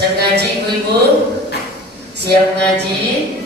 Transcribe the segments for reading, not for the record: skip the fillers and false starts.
Siap ngaji ibu-ibu? Siap ngaji?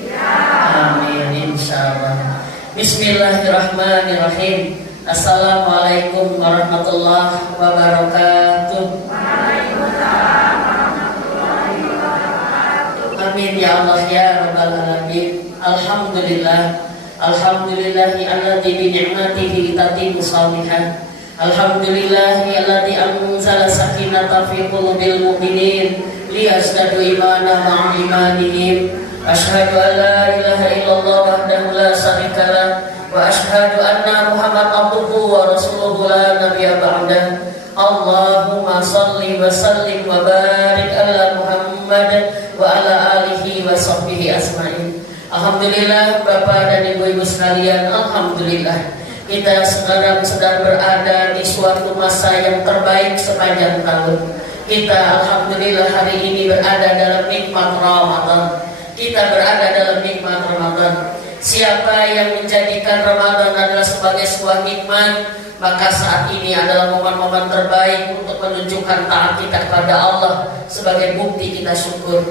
Ya. Amin insyaallah. Bismillahirrahmanirrahim. Assalamualaikum warahmatullahi wabarakatuh. Waalaikumsalam warahmatullahi wabarakatuh. Amin ya Allah ya rabbal alamin. Alhamdulillah. Alhamdulillahi alladzi bi ni'matihi tatimmu shalihat. Alhamdulillahi alladzi anzala sakinata fi qulubil mu'minin liyazdadu imana ma'a imanihim. Asyhadu an la ilaha illallah wahdahu la syarika lah wa asyhadu anna Muhammad abduhu wa rasuluhu la nabiyya ba'dah. Allahumma shalli wa sallim wa barik ala Muhammad wa ala alihi wa sahbihi asma'in. Alhamdulillah Bapak dan Ibu-ibu sekalian, alhamdulillah kita sekarang sedang berada di suatu masa yang terbaik sepanjang tahun. Kita alhamdulillah hari ini berada dalam nikmat Ramadan. Kita berada dalam nikmat Ramadan. Siapa yang menjadikan Ramadan adalah sebagai sebuah nikmat, maka saat ini adalah momen-momen terbaik untuk menunjukkan taat kita kepada Allah sebagai bukti kita syukur.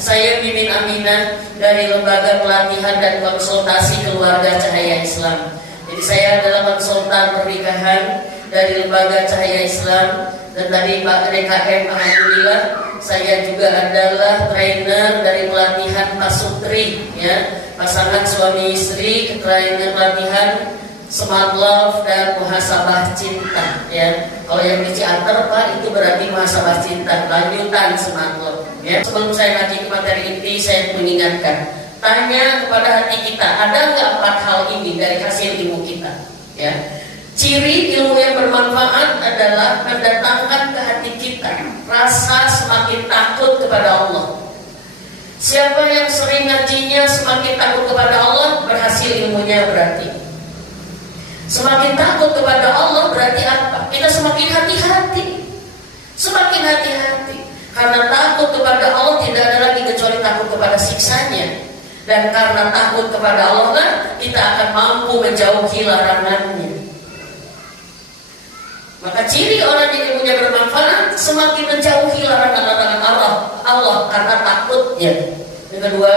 Saya Mimin Aminah dari Lembaga Pelatihan dan Konsultasi Keluarga Cahaya Islam. Jadi saya adalah konsultan pernikahan dari Lembaga Cahaya Islam, dan dari Pak DKM alhamdulillah saya juga adalah trainer dari pelatihan pasutri, ya, pasangan suami istri, trainer pelatihan Smart Love dan Muhasabah Cinta, ya. Kalau yang di Ciater Pak itu berarti Muhasabah Cinta, lanjutan Smart Love, ya. Sebelum saya ngaji ke materi inti, saya mengingatkan, tanya kepada hati kita, ada nggak 4 hal ini dari hasil ilmu kita, ya. Ciri ilmu yang bermanfaat adalah mendatangkan ke hati kita rasa semakin takut kepada Allah. Siapa yang sering ngajinya semakin takut kepada Allah, berhasil ilmunya berarti. Semakin takut kepada Allah berarti apa? Kita semakin hati-hati. Semakin hati-hati. Karena takut kepada Allah tidak ada lagi kecuali takut kepada siksanya. Dan karena takut kepada Allah lah, kita akan mampu menjauhi larangannya. Maka ciri orang yang ilmunya bermanfaat semakin menjauhi larangan-larangan Allah karena takutnya. Yang kedua,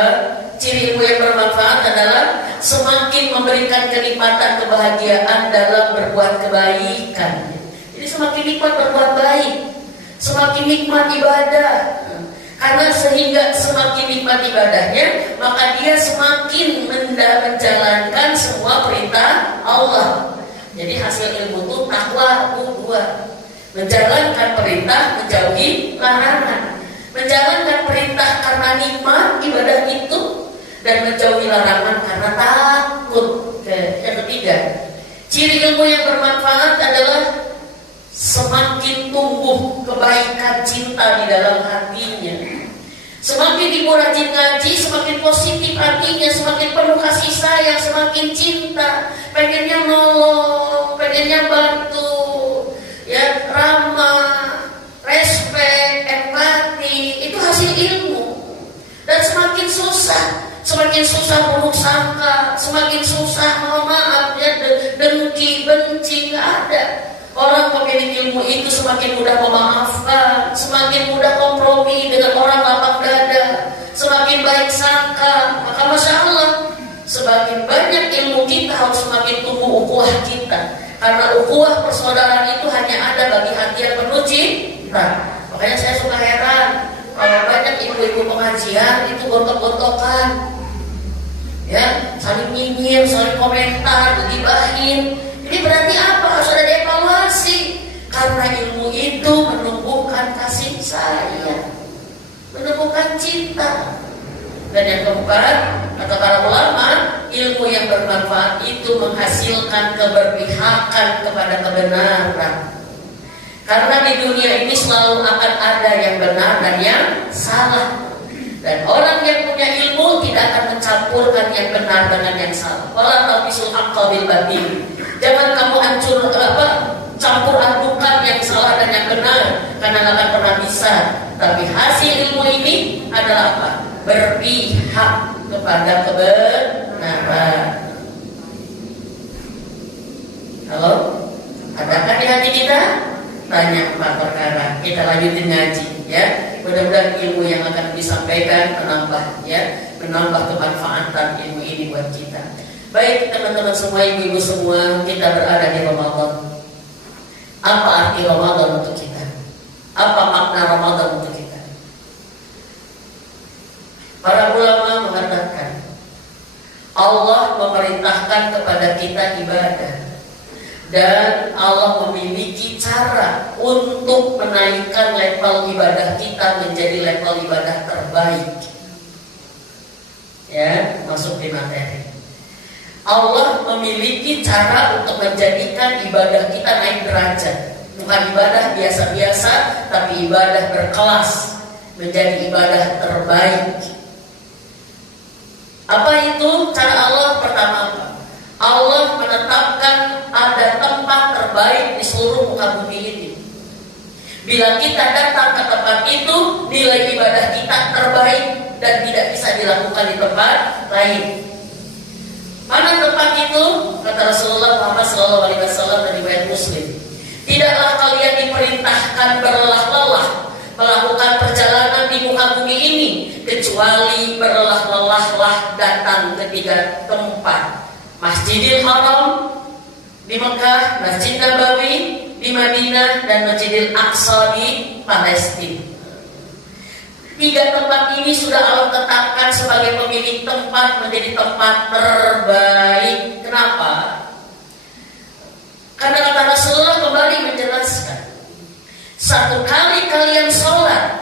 ciri ilmu yang bermanfaat adalah semakin memberikan kenikmatan kebahagiaan dalam berbuat kebaikan. Jadi semakin nikmat berbuat baik, semakin nikmat ibadah. Karena sehingga semakin nikmat ibadahnya, maka dia semakin menjalankan semua perintah Allah. Jadi hasil ilmu itu takwa dua, menjalankan perintah, menjauhi larangan. Menjalankan perintah karena nikmat ibadah itu, dan menjauhi larangan karena takut. Yang ketiga, ciri ilmu yang bermanfaat adalah semakin tumbuh kebaikan cinta di dalam hatinya. Semakin ibu rajin ngaji, semakin positif hatinya, semakin penuh kasih sayang, semakin cinta, pengennya nolong, pengennya bantu, ya, ramah, respect, empati, itu hasil ilmu. Dan semakin susah buruk sangka, semakin susah mohon maaf, ya, dengki, benci, nggak ada. Orang pemilik ilmu itu semakin mudah memaafkan, semakin mudah kompromi dengan orang lapang dada, semakin baik sangka. Maka Masya Allah, semakin banyak ilmu kita harus semakin tumbuh ukhuwah kita. Karena ukhuwah persaudaraan itu hanya ada bagi hati yang penuh cinta. Makanya saya suka heran kalau banyak ibu-ibu pengajian itu gontok-gontokan, ya, saling nyinyir, saling komentar, digibahin. Ini berarti apa? Harus ada evaluasi. Karena ilmu itu menumbuhkan kasih sayang, menumbuhkan cinta. Dan yang keempat, kata para ulama, ilmu yang bermanfaat itu menghasilkan keberpihakan kepada kebenaran. Karena di dunia ini selalu akan ada yang benar dan yang salah. Dan orang yang punya ilmu tidak akan mencampurkan yang benar dengan yang salah. Wala talbisul haqqa bil batil. Jangan kamu campur adukan yang salah dan yang benar, karena nggak akan pernah bisa. Tapi hasil ilmu ini adalah apa? Berpihak kepada kebenaran. Halo? Adakah di hati kita? Banyak 4 perkara. Kita lanjutin ngaji, ya. Mudah-mudahan ilmu yang akan disampaikan menambah kemanfaatan ilmu ini buat kita. Baik teman-teman semua, ibu-ibu semua, kita berada di Ramadan. Apa arti Ramadan untuk kita? Apa makna Ramadan untuk kita? Para ulama mengatakan Allah memerintahkan kepada kita ibadah, dan Allah memiliki cara untuk menaikkan level ibadah kita menjadi level ibadah terbaik. Ya, masuk di materi. Allah memiliki cara untuk menjadikan ibadah kita naik derajat. Bukan ibadah biasa-biasa, tapi ibadah berkelas, menjadi ibadah terbaik. Apa itu cara Allah? Pertama, Allah menetapkan ada tempat terbaik di seluruh muka bumi ini. Bila kita datang ke tempat itu, nilai ibadah kita terbaik dan tidak bisa dilakukan di tempat lain. Mana tempat itu? Kata Rasulullah Muhammad SAW dari riwayat Muslim. Tidaklah kalian diperintahkan berlelah-lelah melakukan perjalanan di muka bumi ini, kecuali berlelah-lelahlah datang ke 3 tempat: Masjidil Haram di Mekah, Masjid Nabawi di Madinah, dan Masjidil Aqsa di Palestina. 3 tempat ini sudah Allah tetapkan sebagai pemilik tempat menjadi tempat terbaik. Kenapa? Karena kata Rasulullah kembali menjelaskan, satu kali kalian sholat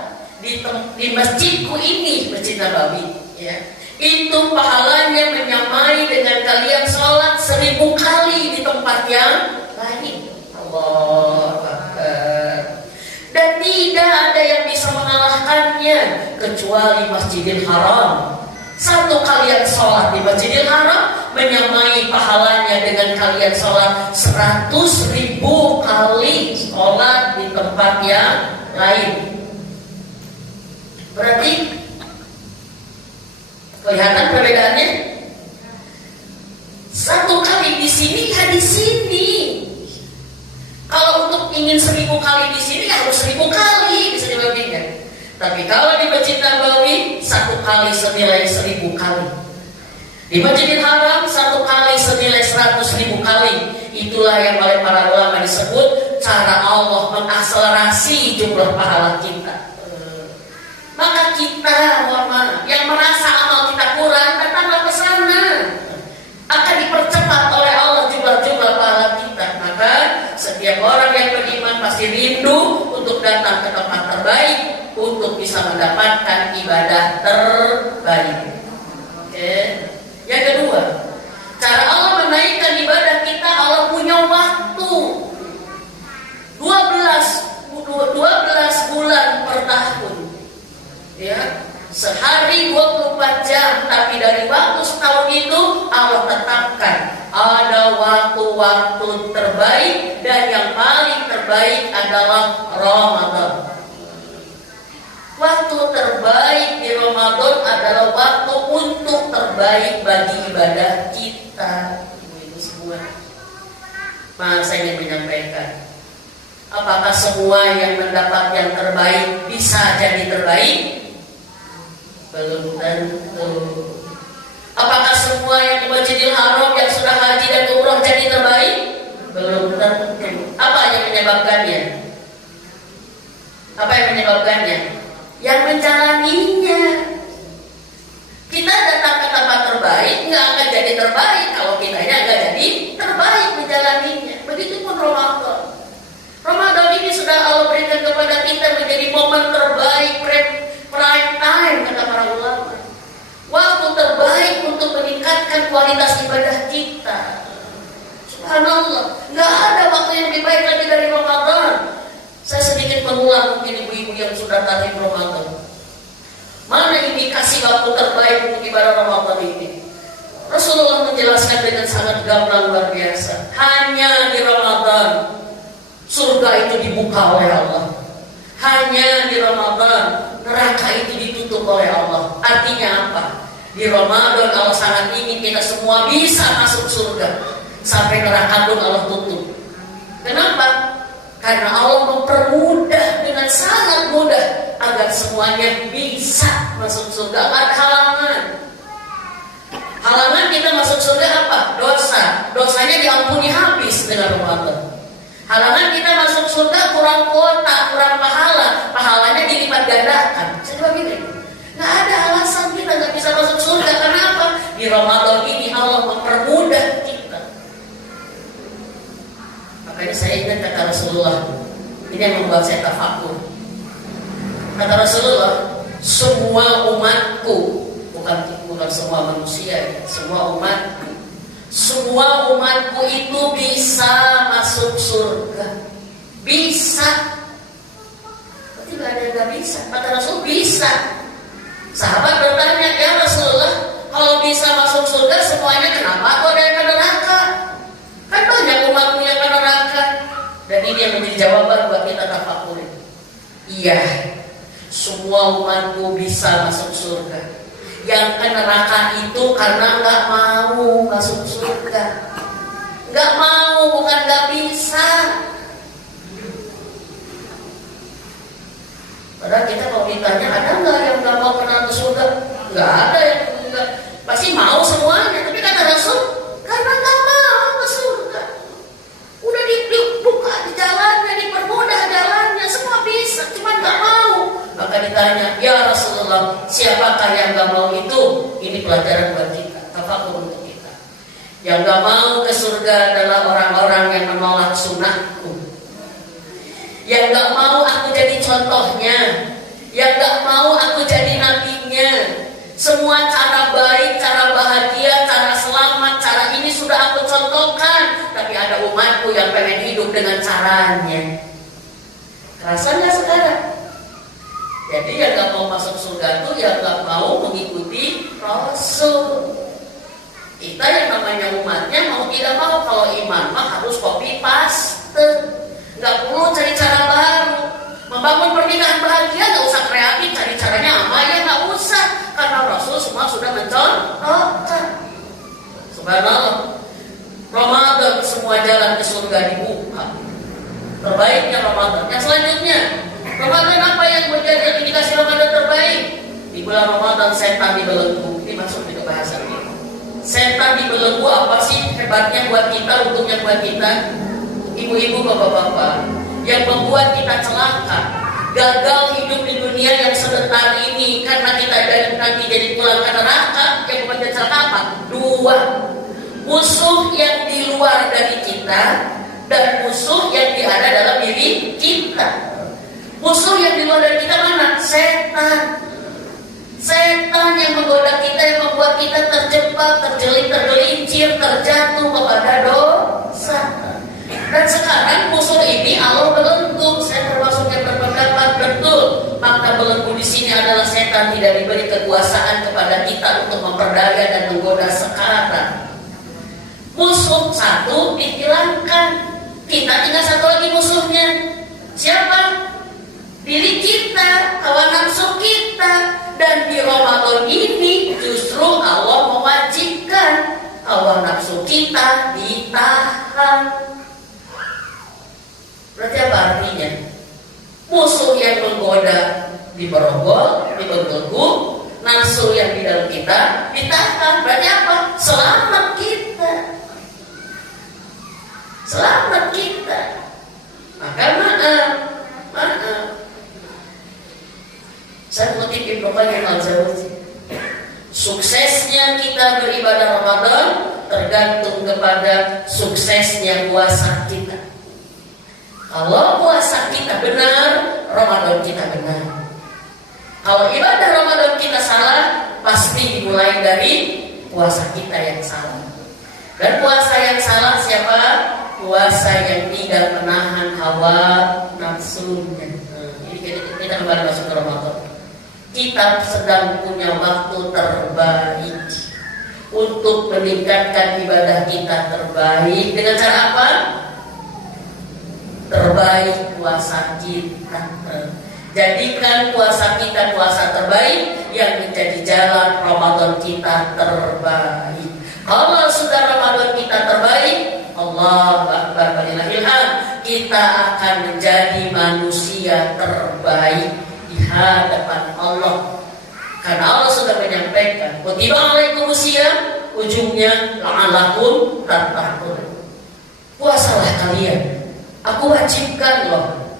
di masjidku ini, Masjid Nabawi, ya, itu pahalanya menyamai dengan kalian sholat 1000 kali di tempat yang lain. Allahu Akbar. Dan tidak ada yang bisa mengalahkannya kecuali Masjidil Haram. Satu kalian sholat di Masjidil Haram menyamai pahalanya dengan kalian sholat 100.000 kali sholat di tempat yang lain. Berarti kelihatan perbedaannya? Satu kali di sini ya di sini. Kalau untuk ingin 1000 kali di sini harus 1000 kali bisa dibandingkan. Tapi kalau di Masjid Nabawi, satu kali senilai 1000 kali. Di Masjidil Haram, satu kali senilai 100.000 kali. Itulah yang oleh para ulama disebut cara Allah mengakselerasi jumlah pahala kita. Maka kita, yang merasa amal kita kurang, datanglah ke sana. Akan dipercepat oleh Allah jumlah pahala kita. Maka setiap orang yang beriman pasti rindu untuk datang ke tempat terbaik, untuk bisa mendapatkan ibadah terbaik. Oke. Yang kedua, cara Allah menaikkan ibadah kita, Allah punya waktu 12 bulan per tahun. Ya, sehari 24 jam, tapi dari waktu setahun itu Allah tetapkan ada waktu-waktu terbaik, dan yang paling terbaik adalah Ramadan. Waktu terbaik di Ramadan adalah waktu untuk terbaik bagi ibadah kita. Ibu-ibu semua, saya ingin menyampaikan, apakah semua yang mendapat yang terbaik bisa jadi terbaik? Belum tentu. Apakah semua yang ke Masjidil Haram yang sudah haji dan umroh jadi terbaik? Belum tentu. Apa yang menyebabkannya? Apa yang menyebabkannya? Yang menjalaninya. Kita datang ke tempat terbaik nggak akan jadi terbaik kalau kitanya nggak jadi terbaik menjalaninya. Begitupun Ramadan. Ramadan ini sudah Allah berikan kepada kita menjadi momen terbaik, prime time kata para ulama. Waktu terbaik untuk meningkatkan kualitas ibadah kita. Subhanallah, nggak ada waktu yang lebih baik lagi dari Ramadan. Saya sedikit mengulang mungkin ibu-ibu yang sudah tarik Ramadan. Mana indikasi waktu terbaik untuk ibadah Ramadan ini? Rasulullah menjelaskan dengan sangat gamblang luar biasa. Hanya di Ramadan surga itu dibuka oleh Allah. Hanya di Ramadan neraka itu ditutup oleh Allah. Artinya apa? Di Ramadan Allah sangat ingin kita semua bisa masuk surga, sampai neraka pun Allah tutup. Kenapa? Karena Allah mempermudah dengan sangat mudah agar semuanya bisa masuk surga. Gak ada halangan. Halangan kita masuk surga apa? Dosa. Dosanya diampuni habis dengan Ramadan. Halangan kita masuk surga kurang kuota, kurang pahala. Pahalanya dilipat gandakan. Coba gini. Gak ada alasan kita gak bisa masuk surga. Karena apa? Di Ramadan ini Allah mempermudah kita. Makanya saya ingat kata Rasulullah. Ini yang membuat saya tafakur. Kata Rasulullah, semua umatku, bukan semua manusia, semua umatku itu bisa masuk surga. Bisa. Berarti gak ada yang gak bisa. Kata Rasul bisa. Sahabat bertanya, ya Rasulullah, kalau bisa masuk surga semuanya, kenapa aku ada yang ke neraka? Kan banyak umatmu yang ke neraka. Dan ini yang menjadi jawaban buat kita tafakur. Iya, semua umatku bisa masuk surga. Yang ke neraka itu karena gak mau masuk surga. Gak mau, bukan gak bisa. Padahal kita kalau ditanya, ada gak yang gak mau kenal ke surga? Gak ada yang enggak. Pasti mau semuanya. Tapi kata Rasul, karena gak mau ke surga. Udah dibuka di jalannya, dipermudah jalannya, semua bisa, cuma gak mau. Maka ditanya, ya Rasulullah, siapakah yang gak mau itu? Ini pelajaran buat kita, tafakur untuk kita. Yang gak mau ke surga adalah orang-orang yang menolak sunnahku. Yang gak mau aku jadi contohnya. Yang gak mau aku jadi nabinya. Semua cara baik, cara bahagia, cara selamat, cara ini sudah aku contohkan. Tapi ada umatku yang pengen hidup dengan caranya. Kerasa gak sekarang? Jadi yang gak mau masuk surga itu yang gak mau mengikuti Rasul. Kita yang namanya umatnya mau tidak mau. Kalau iman mah harus copy paste. Gak perlu cari cara baru. Membangun pernikahan bahagia gak usah kreatif, cari caranya apa ya gak usah. Karena Rasul semua sudah mencontohkan. Subhanallah. Ramadan semua jalan ke surga dibuka. Terbaiknya Ramadan. Yang selanjutnya, Ramadan apa yang menjadi indikasi Ramadan terbaik? Di bulan Ramadan setan dibelenggu. Ini masuk ke bahasan ini. Setan dibelenggu apa sih hebatnya buat kita, untungnya buat kita? Ibu-ibu, bapak-bapak, yang membuat kita celaka, gagal hidup di dunia yang sebentar ini karena kita nanti jadi pulang ke neraka. Yang membuat kita celaka apa? Dua, musuh yang di luar dari kita dan musuh yang ada dalam diri kita. Musuh yang di luar dari kita mana? Setan. Setan yang menggoda kita, yang membuat kita terjebak, tergelincir, terjatuh kepada dosa. Dan sekarang musuh ini Allah belenggu. Saya termasuk yang berpendapat betul. Makna belenggu di sini adalah setan tidak diberi kekuasaan kepada kita untuk memperdaya dan menggoda sekarang. Musuh satu dihilangkan. Kita tinggal satu lagi musuhnya. Siapa? Diri kita, hawa nafsu kita. Dan di Ramadan ini justru Allah mewajibkan hawa nafsu kita ditahan. Berarti apa artinya? Musuh yang menggoda diberogol, dibelenggu, nafsu yang di dalam kita ditahan. Berarti apa? Selamat kita. Selamat kita. Maka maaf. Saya kutip Ibnu Qayyim al-Jauzi. Suksesnya kita beribadah Ramadan tergantung kepada suksesnya puasa kita. Kalau puasa kita benar, Ramadan kita benar. Kalau ibadah Ramadan kita salah, pasti dimulai dari puasa kita yang salah. Dan puasa yang salah siapa? Puasa yang tidak menahan hawa nafsunya. Ini kita kembali masuk ke Ramadan. Kita sedang punya waktu terbaik untuk meningkatkan ibadah kita terbaik. Dengan cara apa? Terbaik puasa kita. Jadikan puasa kita puasa terbaik yang menjadi jalan Ramadan kita terbaik. Kalau sudah Ramadan kita terbaik, Allahu Akbar walillahil hamd. kita akan menjadi manusia terbaik di hadapan Allah. Karena Allah sudah menyampaikan, kutiba alaikumusiyam, ujungnya la'alakum tattaqun. Puasalah kalian, aku wajibkan loh,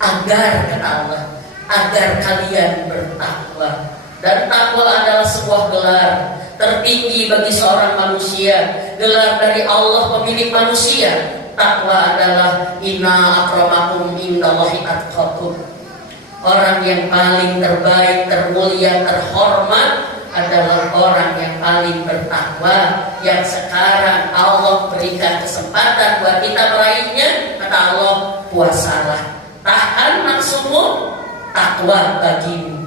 agar kata Allah, agar kalian bertakwa. Dan takwa adalah sebuah gelar tertinggi bagi seorang manusia, gelar dari Allah pemilik manusia. Takwa adalah inna akramakum indallahi atqakum. Orang yang paling terbaik, termulia, terhormat adalah orang yang paling bertakwa. Yang sekarang Allah berikan kesempatan buat kita meraihnya. Kata Allah, puasalah, tahan nafsumu, takwa bagimu.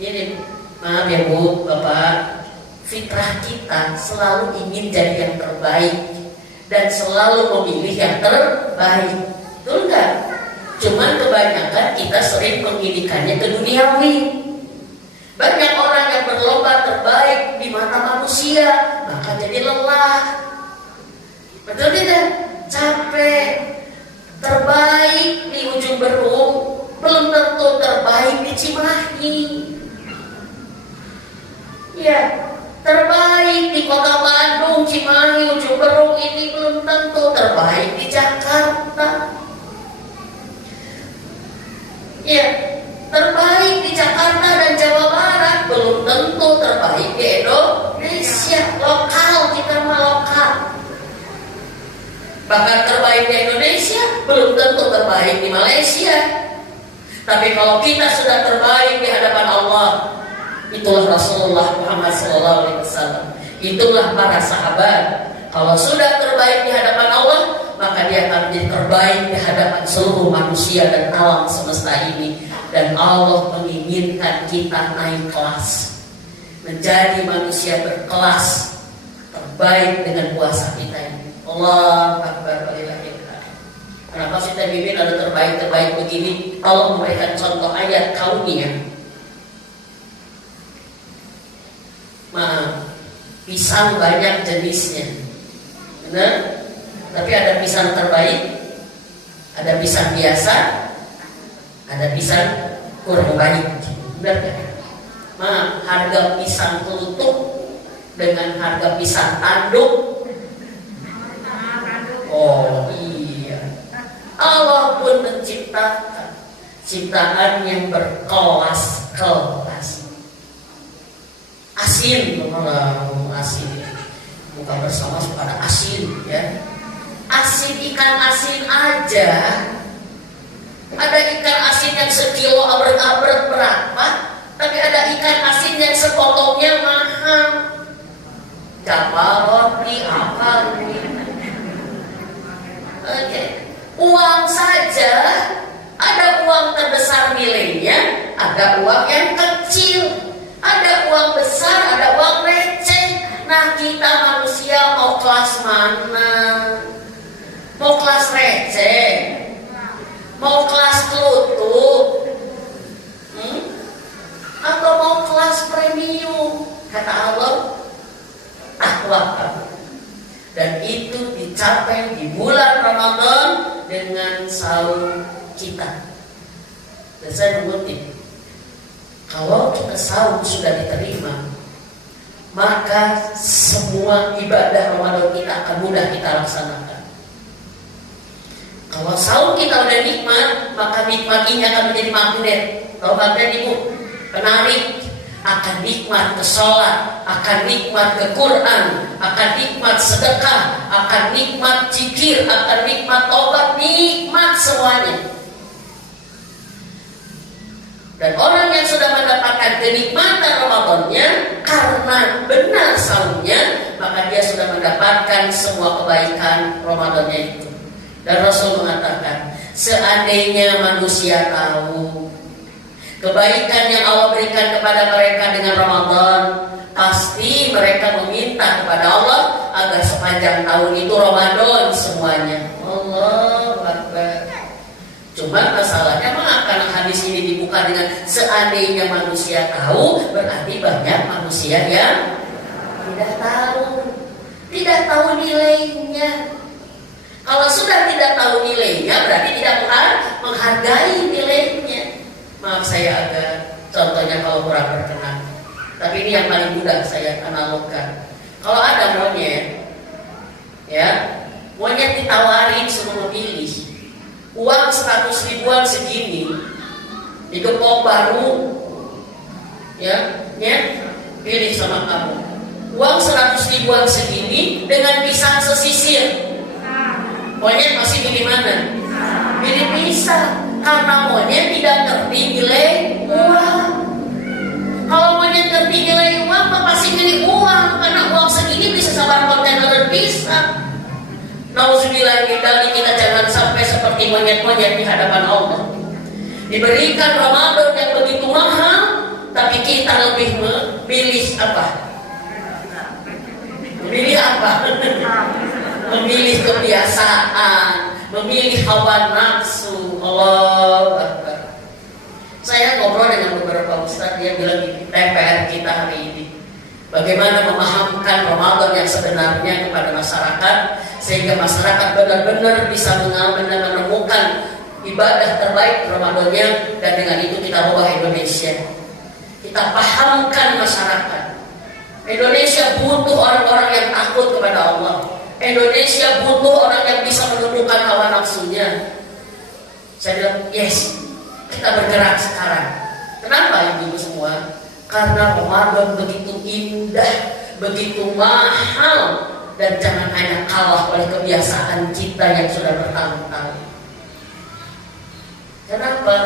Ini maaf ya Bu, Bapak, fitrah kita selalu ingin jadi yang terbaik dan selalu memilih yang terbaik, betul nggak? Cuman kebanyakan kita sering menginginkannya ke duniawi. Banyak orang yang berlomba terbaik di mata manusia, maka jadi lelah, betul tidak? Capek. Terbaik di ujung Berung belum tentu terbaik di Cimahi. Ya, terbaik di kota Bandung, Cimahi, ujung Berung ini belum tentu terbaik di Jakarta. Ya, terbaik di Jakarta dan Jawa Barat belum tentu terbaik di Indonesia. Lokal, kita mah lokal. Bahkan terbaik di Indonesia belum tentu terbaik di Malaysia. Tapi kalau kita sudah terbaik di hadapan Allah, itulah Rasulullah Muhammad SAW. Itulah para sahabat. Kalau sudah terbaik di hadapan Allah, maka dia akan menjadi terbaik di hadapan seluruh manusia dan alam semesta ini. Dan Allah menginginkan kita naik kelas, menjadi manusia berkelas, terbaik dengan puasa kita ini. Allah Akbar walillahilhamd. Kenapa sih Teh Mimin ada terbaik-terbaik begini? Allah memberikan contoh ayat kaumnya. Maaf, pisang banyak jenisnya, benar? Tapi ada pisang terbaik, ada pisang biasa, ada pisang kurang baik, benar kan? Maaf, harga pisang kelutuk dengan harga pisang tanduk. Oh iya, Allah pun menciptakan ciptaan yang berkelas-kelas. Asin, kalau asin, buka bersama pada asin ya. Asin, ikan asin aja. Ada ikan asin yang sekilo abrek-abrek berapa, tapi ada ikan asin yang sepotongnya mahal. Jabal roti apa ini? Oke. Uang saja ada uang terbesar nilainya, ada uang yang kecil, ada uang besar, ada uang receh. Nah, kita manusia mau kelas mana? Mau kelas receh? Mau kelas kelutuk? Atau mau kelas premium? Kata Allah, takwa kamu. Dan itu dicapai di bulan Ramadan dengan saum kita. Dan saya mengutip, kalau kita saum sudah diterima, maka semua ibadah Ramadan kita akan mudah kita laksanakan. Kalau saum kita udah nikmat, maka nikmat ini akan menjadi magnet. Tahu magnet itu? Penarik. Akan nikmat ke sholat, akan nikmat ke Quran, akan nikmat sedekah, akan nikmat zikir, akan nikmat tobat, nikmat semuanya. Dan orang yang sudah mendapatkan kenikmatan Ramadannya karena benar saumnya, maka dia sudah mendapatkan semua kebaikan Ramadannya itu. Dan Rasul mengatakan, seandainya manusia tahu kebaikan yang Allah berikan kepada mereka dengan Ramadan, pasti mereka meminta kepada Allah agar sepanjang tahun itu Ramadan semuanya. Allah Akbar. Cuma masalahnya karena hadis ini dibuka dengan seandainya manusia tahu, berarti banyak manusia yang tidak tahu nilainya. Kalau sudah tidak tahu nilainya, berarti tidak menghargai nilainya. Maaf saya agak contohnya kalau kurang berkenan, tapi ini yang paling mudah saya analogkan. Kalau ada monyet, ya, monyet ditawarin suruh memilih uang 100 ribuan segini, digepok baru, ya, pilih sama kamu. Uang 100 ribuan segini dengan pisang sesisir. Monyet masih pilih mana? Pilih pisang, karena monyet tidak ngerti nilai uang. Kalau monyet ngerti nilai uang, pasti pilih uang, karena uang segini bisa sama kontainer dan pisang. Nauzubillah kita jangan sampai seperti monyet-monyet di hadapan Allah. Diberikan Ramadan yang begitu mahal, tapi kita lebih memilih apa? Memilih apa? Memilih kebiasaan, memilih hawa nafsu. Allah Akbar. Saya ngobrol dengan beberapa ustaz, dia bilang gini, TPR kita hari ini bagaimana memahamkan Ramadan yang sebenarnya kepada masyarakat, sehingga masyarakat benar-benar bisa menemukan ibadah terbaik Ramadannya, dan dengan itu kita ubah Indonesia. Kita pahamkan masyarakat. Indonesia butuh orang-orang yang takut kepada Allah. Indonesia butuh orang yang bisa menemukan hawa nafsunya. Saya bilang, yes, kita bergerak sekarang. Kenapa ibu semua? Karena Ramadan begitu indah, begitu mahal, dan jangan hanya kalah oleh kebiasaan kita yang sudah bertahun-tahun. Kenapa?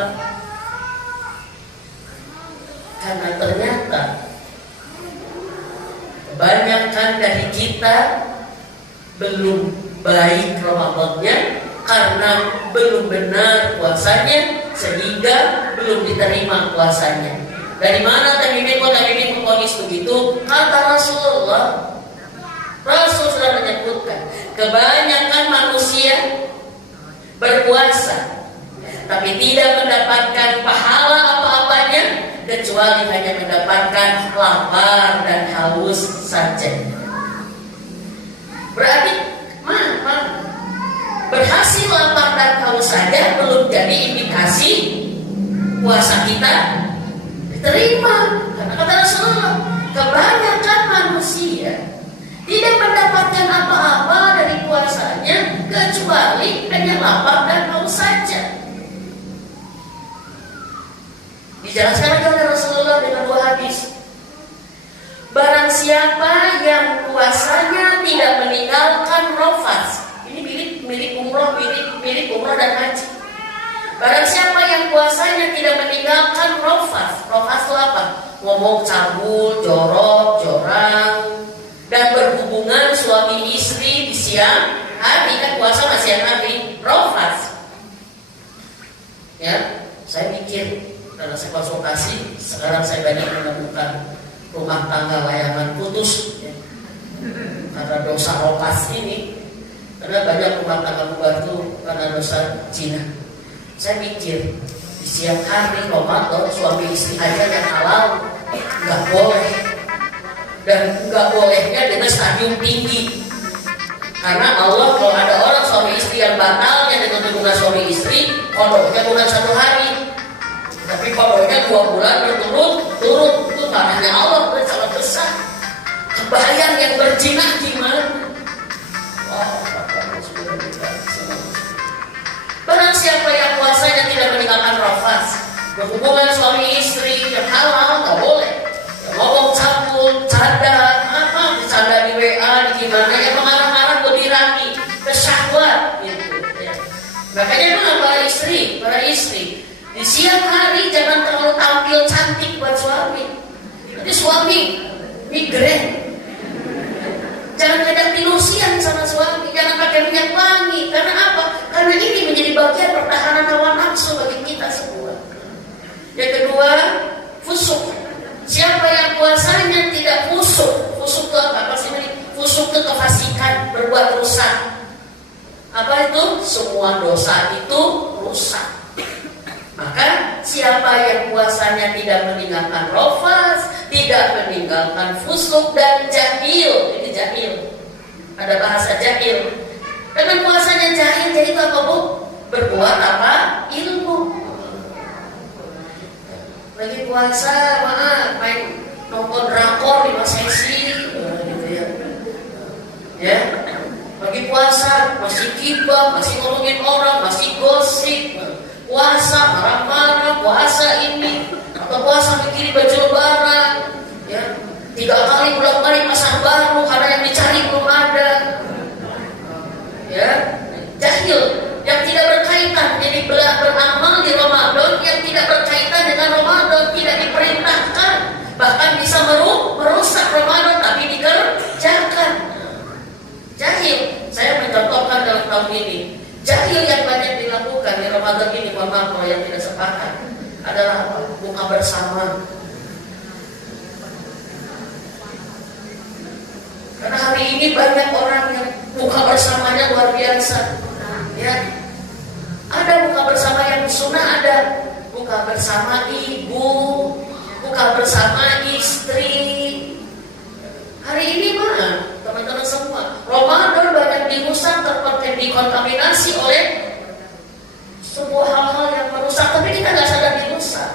Karena ternyata kebanyakan dari kita belum baik Ramadannya, karena belum benar puasanya, sehingga belum diterima puasanya. Dari mana tadi memponis begitu? Kata Rasulullah. Rasul sudah menyebutkan, kebanyakan manusia berpuasa tapi tidak mendapatkan pahala apa-apanya, kecuali hanya mendapatkan lapar dan haus saja. Berarti berhasil lapar dan haus saja belum jadi indikasi puasa kita diterima. Karena kata Rasulullah, kebanyakan manusia tidak mendapatkan apa-apa dari puasanya, kecuali hanya lapar dan haus saja. Dijelaskan oleh Rasulullah dengan dua hadis. Barang siapa yang puasanya tidak meninggalkan rafas, ini milik umroh, milik umroh dan haji. Barang siapa yang puasanya tidak meninggalkan rafas itu apa? Ngomong cabul, jorok, jorang, dan berhubungan suami istri di siang hari, kan puasa masih siang hari, rafas. Ya, saya mikir, karena saya konsultasi, sekarang saya banyak menemukan rumah tangga layangan putus, ya, karena dosa ropas ini. Karena banyak rumah tangga bubar itu karena dosa zina. Saya mikir, di siang hari Ramadan suami istri aja yang halal nggak boleh, dan nggak bolehnya dengan stadium tinggi. Karena Allah, kalau ada orang suami istri yang batalnya dengan hubungan suami istri, kodoknya bukan 1 hari, tapi kodoknya 2 bulan berturut-turut. Itu tanahnya Allah sangat besar. Kebayang yang berzina gimana? Barang siapa yang puasanya tidak meninggalkan rafas, berhubungan suami istri yang halal nggak boleh, yang ngomong cabul, canda, bercanda di WA, di gimana, yang mengarah-arah berdirami, kesyahwat, gitu. Ya. Makanya itu para istri, di siang hari jangan terlalu tampil cantik buat suami. Nanti suami migrain. Jangan ngajak tilusian sama suami, jangan pakai minyak wangi. Karena apa? Karena ini menjadi bagian pertahanan hawa nafsu bagi kita semua. Yang kedua, fusuk. Siapa yang puasanya tidak fusuk? Fusuk itu apa sih? Fusuk itu kefasikan, berbuat rusak. Apa itu? Semua dosa itu rusak. Maka siapa yang puasanya tidak meninggalkan rafas, tidak meninggalkan fusuk dan jahil, ini jahil. Ada bahasa jahil. Dengan puasanya jahil, jadi itu apa Bu? Berbuat apa? Ilmu. Lagi puasa, maaf, main nonton drakor 5 sesi, gitu ya. Ya, lagi puasa masih gibah, masih ngomongin orang, masih gosip. Puasa marah-marah, puasa ini atau puasa mikirin baju lebaran, ya 3 kali bolak-balik pasang baru karena yang dicari belum ada, ya jahil yang tidak berkaitan. Jadi beramal di Ramadan yang tidak berkaitan dengan Ramadan, tidak diperintahkan, bahkan bisa merusak Ramadan tapi dikerjakan. Jahil. Saya mencontohkan dalam tahun ini. Jahil yang banyak dilakukan di Ramadan ini, mohon maaf kalau yang tidak sepakat, adalah buka bersama. Karena hari ini banyak orang yang buka bersamanya luar biasa. Ya, ada buka bersama yang sunnah, ada buka bersama ibu, buka bersama istri. Hari ini mana teman-teman semua, Ramadan banyak dirusak, dikontaminasi oleh sebuah hal-hal yang merusak, tapi kita nggak sadar dirusak.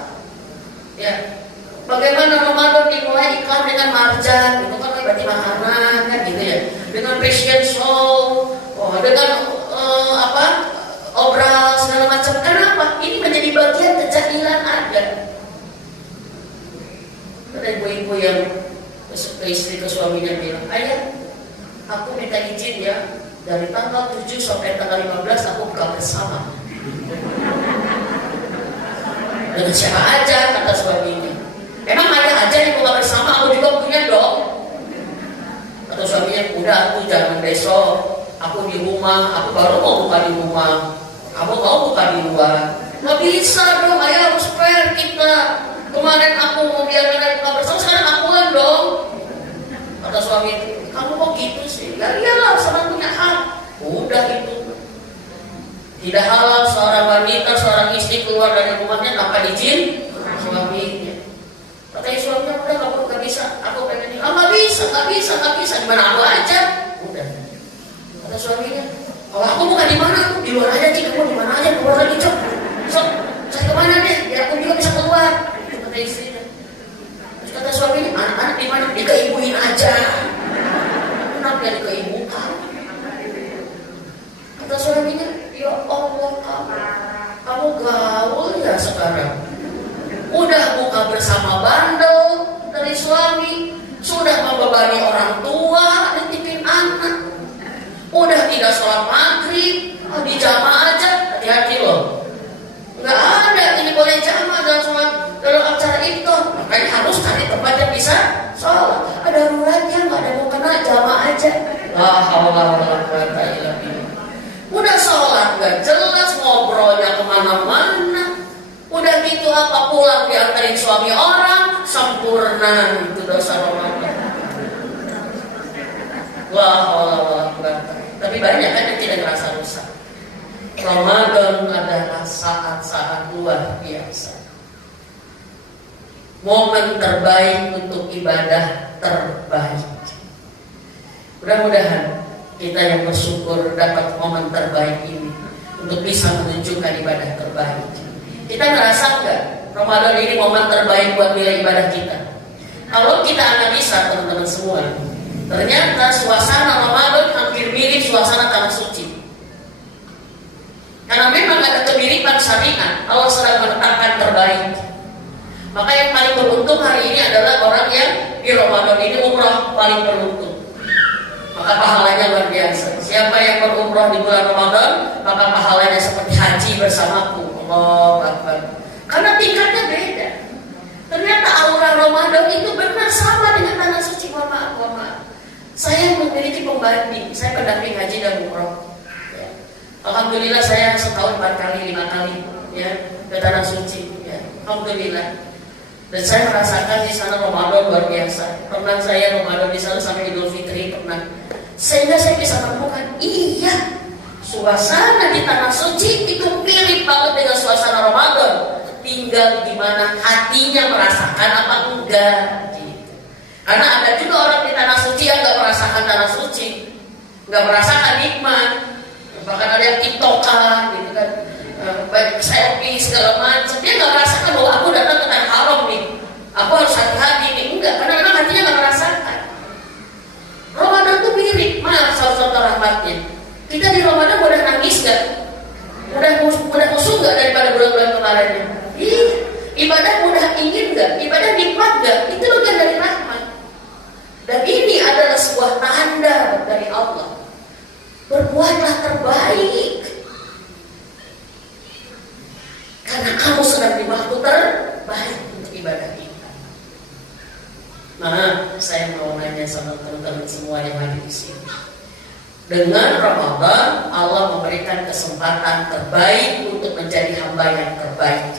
Ya, bagaimana Ramadan dimulai iklan dengan marjan, itu kan berarti makanan kan gitu ya, dengan fashion show, dengan obral segala macam. Kenapa? Ini menjadi bagian kejahilan ada. Ada ibu-ibu yang ke istri ke suaminya bilang, ayah, aku minta izin ya, dari tanggal 7 sampai tanggal 15 aku buka bersama. Dengan siapa aja, kata suaminya. Emang ayah aja yang buka bersama, aku juga punya dong. Kata suaminya, udah aku jangan besok, aku di rumah, aku baru mau buka di rumah, kamu mau buka di luar. Nggak bisa dong, ayah harus fair kita. Kemarin aku mau biarkan buka bersama, sekarang aku kan dong. Kata suami, kamu kok gitu sih? Ya iyalah, sama punya hak. Udah itu. Tidak halal seorang wanita, seorang istri keluar dari rumahnya tanpa izin suaminya. Katanya suaminya, udah kamu nggak bisa, aku pengen ini. Nggak bisa. Dimana aku aja. Udah. Kata suaminya, kalau aku bukan di mana, aku di luar aja sih. Kamu di mana aja, keluar lagi cok. Sok, cari kemana deh? Biar aku juga bisa keluar. Kata istrinya. Terus kata suaminya, anak-anak di mana? Dikeibuin aja. Kenapa dia dikeibukan? Kata suaminya, ya Allah kamu gaul ya sekarang. Udah buka bersama bandel dari suami, sudah membebani orang tua, nitipin anak, udah tidak sholat maghrib, di jamaah aja, hati-hati loh. Nggak ada ini boleh jamaah dalam sholat, dalam acara itu, makanya harus cari tempat yang bisa sholat. Ada ruratnya, nggak ada mau kena jamaah aja. La haula wala quwwata illa billah. Udah sholat nggak jelas, ngobrolnya kemana-mana. Udah gitu apa pulang diantarin suami orang, sempurna itu dosa Ramadan. La haula wala quwwata. Tapi banyak kan yang tidak merasa rusak. Ramadan adalah saat-saat luar biasa, momen terbaik untuk ibadah terbaik. Mudah-mudahan kita yang bersyukur dapat momen terbaik ini untuk bisa menunjukkan ibadah terbaik. Kita ngerasa nggak Ramadan ini momen terbaik buat nilai ibadah kita? Kalau kita analisa teman-teman semua, ternyata suasana Ramadan hampir mirip suasana tanah suci. Karena memang ada kemiripan syariat, Allah sedang menetapkan terbaik. Maka yang paling beruntung hari ini adalah orang yang di Ramadan ini umrah paling beruntung. Maka pahalanya luar biasa. Siapa yang berumrah di bulan Ramadan, maka pahalanya seperti haji bersamaku. Allahu Akbar. Karena tingkatnya beda. Ternyata aura Ramadan itu benar sama dengan tanah suci. Mohon maaf. Saya memiliki pembanding. Saya pendamping haji dan umrah. Ya. Alhamdulillah saya setahun 4 kali, 5 kali ya ke tanah suci. Ya. Alhamdulillah. Dan saya merasakan di sana Ramadan luar biasa. Pernah saya Ramadan di sana sampai Idul Fitri pernah. Sehingga saya bisa menemukan, iya, suasana di tanah suci itu mirip banget dengan suasana Ramadan. Tinggal di mana hatinya merasakan apa enggak. Gitu. Karena ada juga orang di tanah suci yang nggak merasakan tanah suci, nggak merasakan nikmat. Bahkan ada yang tiktokan gitu kan, baik selfie segala macam. Dia nggak merasakan bahwa aku datang ke tanah haram nih, aku harus hati-hati nih. Enggak, karena memang hatinya nggak merasakan. Ramadan tuh mirip, maaf saudara rahmatnya. Kita di Ramadan mudah nangis nggak? Mudah musuh nggak daripada bulan-bulan kemarinnya? Iya. Ibadah mudah ingin nggak? Ibadah nikmat nggak? Itu bagian dari rahmat. Dan ini adalah sebuah tanda dari Allah. Berbuatlah terbaik, karena kamu sedang di waktu terbaik untuk ibadah kita. Nah, saya mau nanya sama teman-teman semua yang ada di sini. Dengan Ramadan, Allah memberikan kesempatan terbaik untuk menjadi hamba yang terbaik.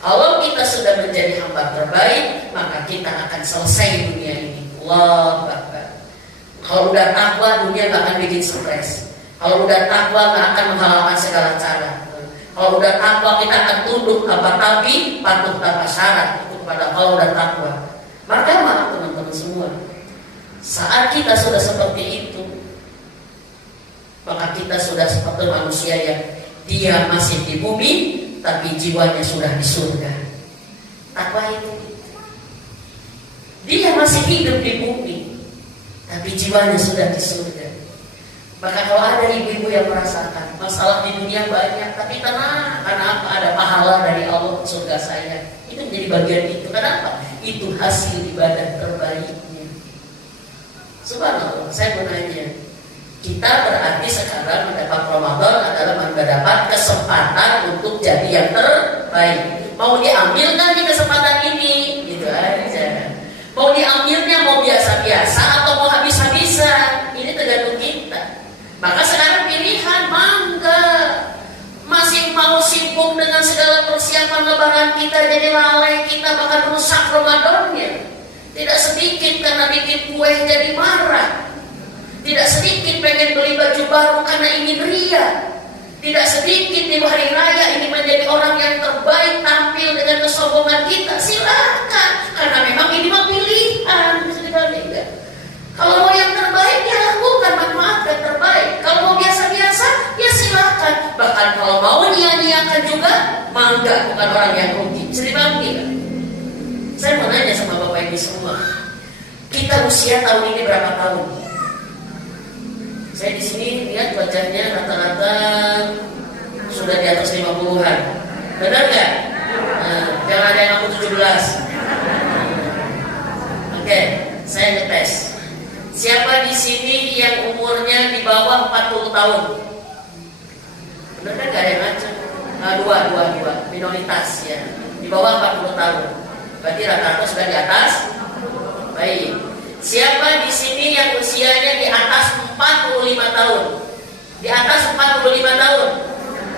Kalau kita sudah menjadi hamba terbaik, maka kita akan selesai dunia ini. Allahu Akbar. Kalau udah takwa, dunia gak akan bikin stres. Kalau udah takwa, gak akan menghalalkan segala cara. Kalau udah takwa, kita akan tunduk tanpa tapi, patuh tanpa syarat. Itu kepada kalau udah takwa. Maka maaf teman-teman semua, saat kita sudah seperti itu, maka kita sudah seperti manusia yang dia masih di bumi, tapi jiwanya sudah di surga. Takwa itu, dia masih hidup di bumi, tapi jiwanya sudah di surga. Maka kalau ada ibu-ibu yang merasakan masalah di dunia banyak, tapi tenang, karena apa? Ada pahala dari Allah, surga saya. Itu menjadi bagian itu. Kenapa? Itu hasil ibadah terbaiknya. Subhanallah, saya mau nanya, kita berarti sekarang mendapat Ramadan adalah mendapat kesempatan untuk jadi yang terbaik. Mau diambil kan di kesempatan ini? Gitu aja. Mau diambilnya mau biasa-biasa atau mau habis-habisan? Ini tergantung kita. Maka sekarang pilihan, mangga. Masih mau sibuk dengan segala persiapan lebaran kita, jadi lalai, kita bahkan rusak Ramadannya. Tidak sedikit karena bikin kue jadi marah. Tidak sedikit pengen beli baju baru karena ingin ria. Tidak sedikit di hari raya ini menjadi orang yang terbaik, tampil dengan kesombongan kita. Silakan, karena memang ini mah pilihan. Bisa dibandingkan. Kalau mau yang terbaik, ya lakukan, manfaatkan terbaik. Kalau mau biasa-biasa, ya silakan. Bahkan kalau mau nia-niakan juga, mangga, bukan orang yang rugi. Bisa dibandingkan. Saya mau nanya sama Bapak Ibu semua, kita usia tahun ini berapa tahun? Saya di sini lihat wajahnya rata-rata sudah di atas 50-an. Benar nggak? Nah, jangan ada yang aku 17. Oke, saya ngetes. Siapa di sini yang umurnya di bawah 40 tahun? Benar kan? Gak ada yang ngaca. Dua minoritas ya. Di bawah 40 tahun. Berarti rata-rata sudah di atas. Baik. Siapa di sini yang usianya di atas 45 tahun? Di atas 45 tahun.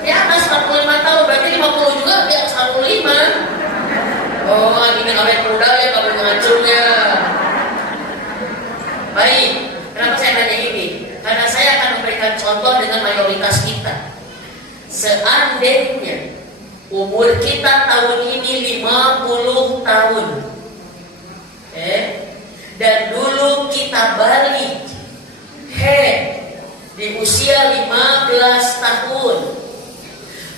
Di atas 45 tahun berarti 50 juga di atas 45. Oh, ini awet muda ya, kalau mengacurnya. Baik. Kenapa saya nanya ini? Karena saya akan memberikan contoh dengan mayoritas kita. Seandainya umur kita tahun ini 50 tahun. Dan dulu kita balik di usia 15 tahun.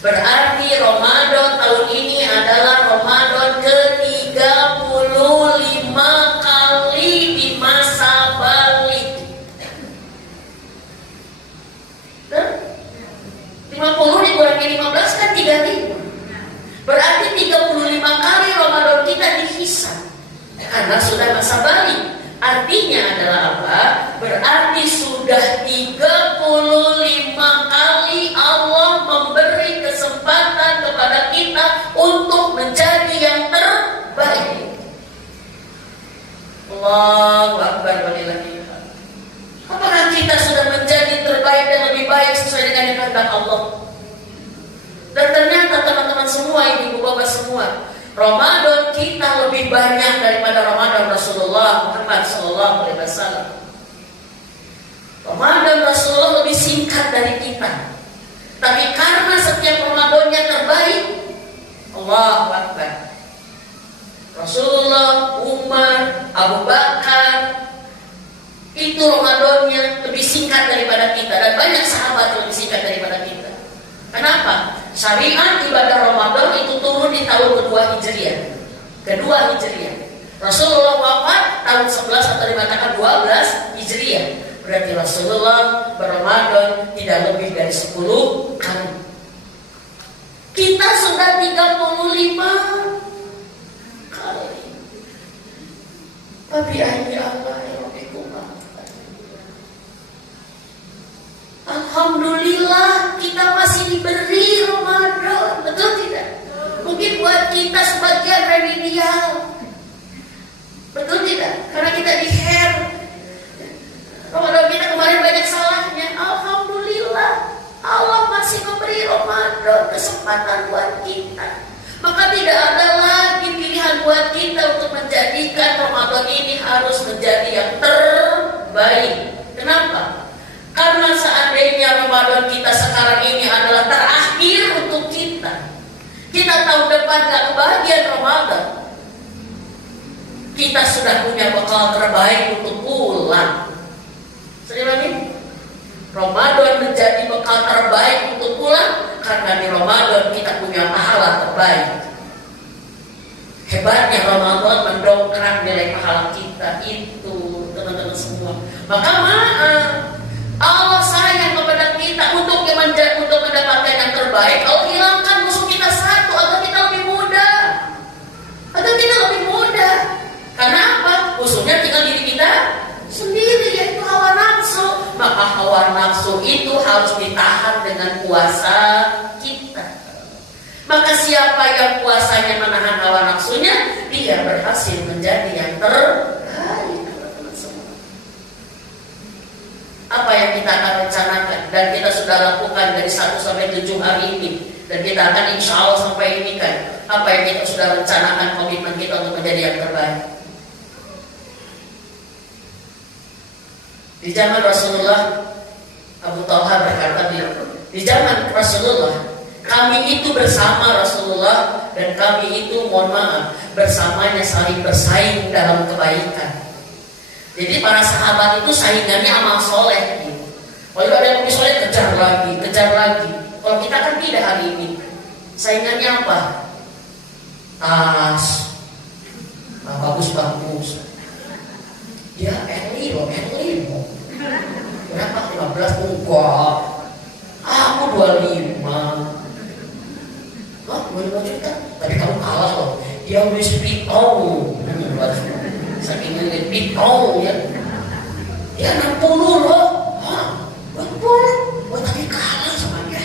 Berarti Ramadan tahun ini adalah Ramadan ke-35 kali di masa balik. 50 dikurangi 15 kan 35. Berarti 35 kali Ramadan kita dihisab. Karena sudah masa balik. Artinya adalah apa? Berarti sudah 35 kali Allah memberi kesempatan kepada kita untuk menjadi yang terbaik. Allahu Akbar walillahil hamd. Apakah kita sudah menjadi terbaik dan lebih baik sesuai dengan kehendak Allah? Dan ternyata teman-teman semua, ibu bapak semua, Ramadan kita lebih banyak daripada Ramadan Rasulullah Muhammad SAW. Ramadan Rasulullah lebih singkat dari kita. Tapi karena setiap Ramadannya terbaik, Allahu Akbar. Rasulullah, Umar, Abu Bakar, itu itu Ramadannya lebih singkat daripada kita, dan banyak sahabat yang lebih singkat daripada kita. Kenapa? Syariat ibadah Ramadan itu turun di tahun kedua Hijriah. Rasulullah wafat tahun 11 atau dikatakan 12 Hijriah. Berarti Rasulullah berRamadan tidak lebih dari 10 kali. Kita sudah 35 kali. Tapi Allah ya Alhamdulillah kita masih diberi Ramadan, betul tidak? Mungkin buat kita sebagian remedial, betul tidak? Karena kita di-hair Ramadan kita kemarin banyak salahnya. Alhamdulillah Allah masih memberi Ramadan kesempatan buat kita. Maka tidak ada lagi pilihan buat kita untuk menjadikan Ramadan ini harus menjadi yang terbaik. Kenapa? Karena seandainya Ramadan kita sekarang ini adalah terakhir untuk kita tahun depan gak kebahagiaan Ramadan, kita sudah punya bekal terbaik untuk pulang. Sering lagi, Ramadan menjadi bekal terbaik untuk pulang karena di Ramadan kita punya pahala terbaik. Hebatnya Ramadan mendongkrak nilai pahala kita itu, teman-teman semua. Maka Allah sayang kepada kita untuk mendapatkan yang terbaik. Allah hilangkan musuh kita satu agar kita lebih mudah. Karena apa? Musuhnya tinggal diri kita sendiri, yaitu hawa nafsu. Maka hawa nafsu itu harus ditahan dengan puasa kita. Maka siapa yang puasanya menahan hawa nafsunya, dia berhasil menjadi yang terbaik. Apa yang kita akan rencanakan dan kita sudah lakukan dari 1 sampai 7 hari ini, dan kita akan insya Allah sampai ini kan apa yang kita sudah rencanakan, komitmen kita untuk menjadi yang terbaik. Di zaman Rasulullah, Abu Talha berkata di zaman Rasulullah, kami itu bersama Rasulullah dan kami itu mohon maaf bersamanya saling bersaing dalam kebaikan. Jadi para sahabat itu saingannya amal soleh gitu. Kalau ada yang lebih soleh kejar lagi. Kalau kita kan tidak hari ini. Saingannya apa? Tas, bagus. Dia Erli loh. Berapa? 15 enggak. Aku 25. Hah? 25 juta? Tapi kamu kalah loh. Dia udah sepitong. Saking pitong ya. Dia 60 loh. Hah? 60? Wah tadi kalah sama dia.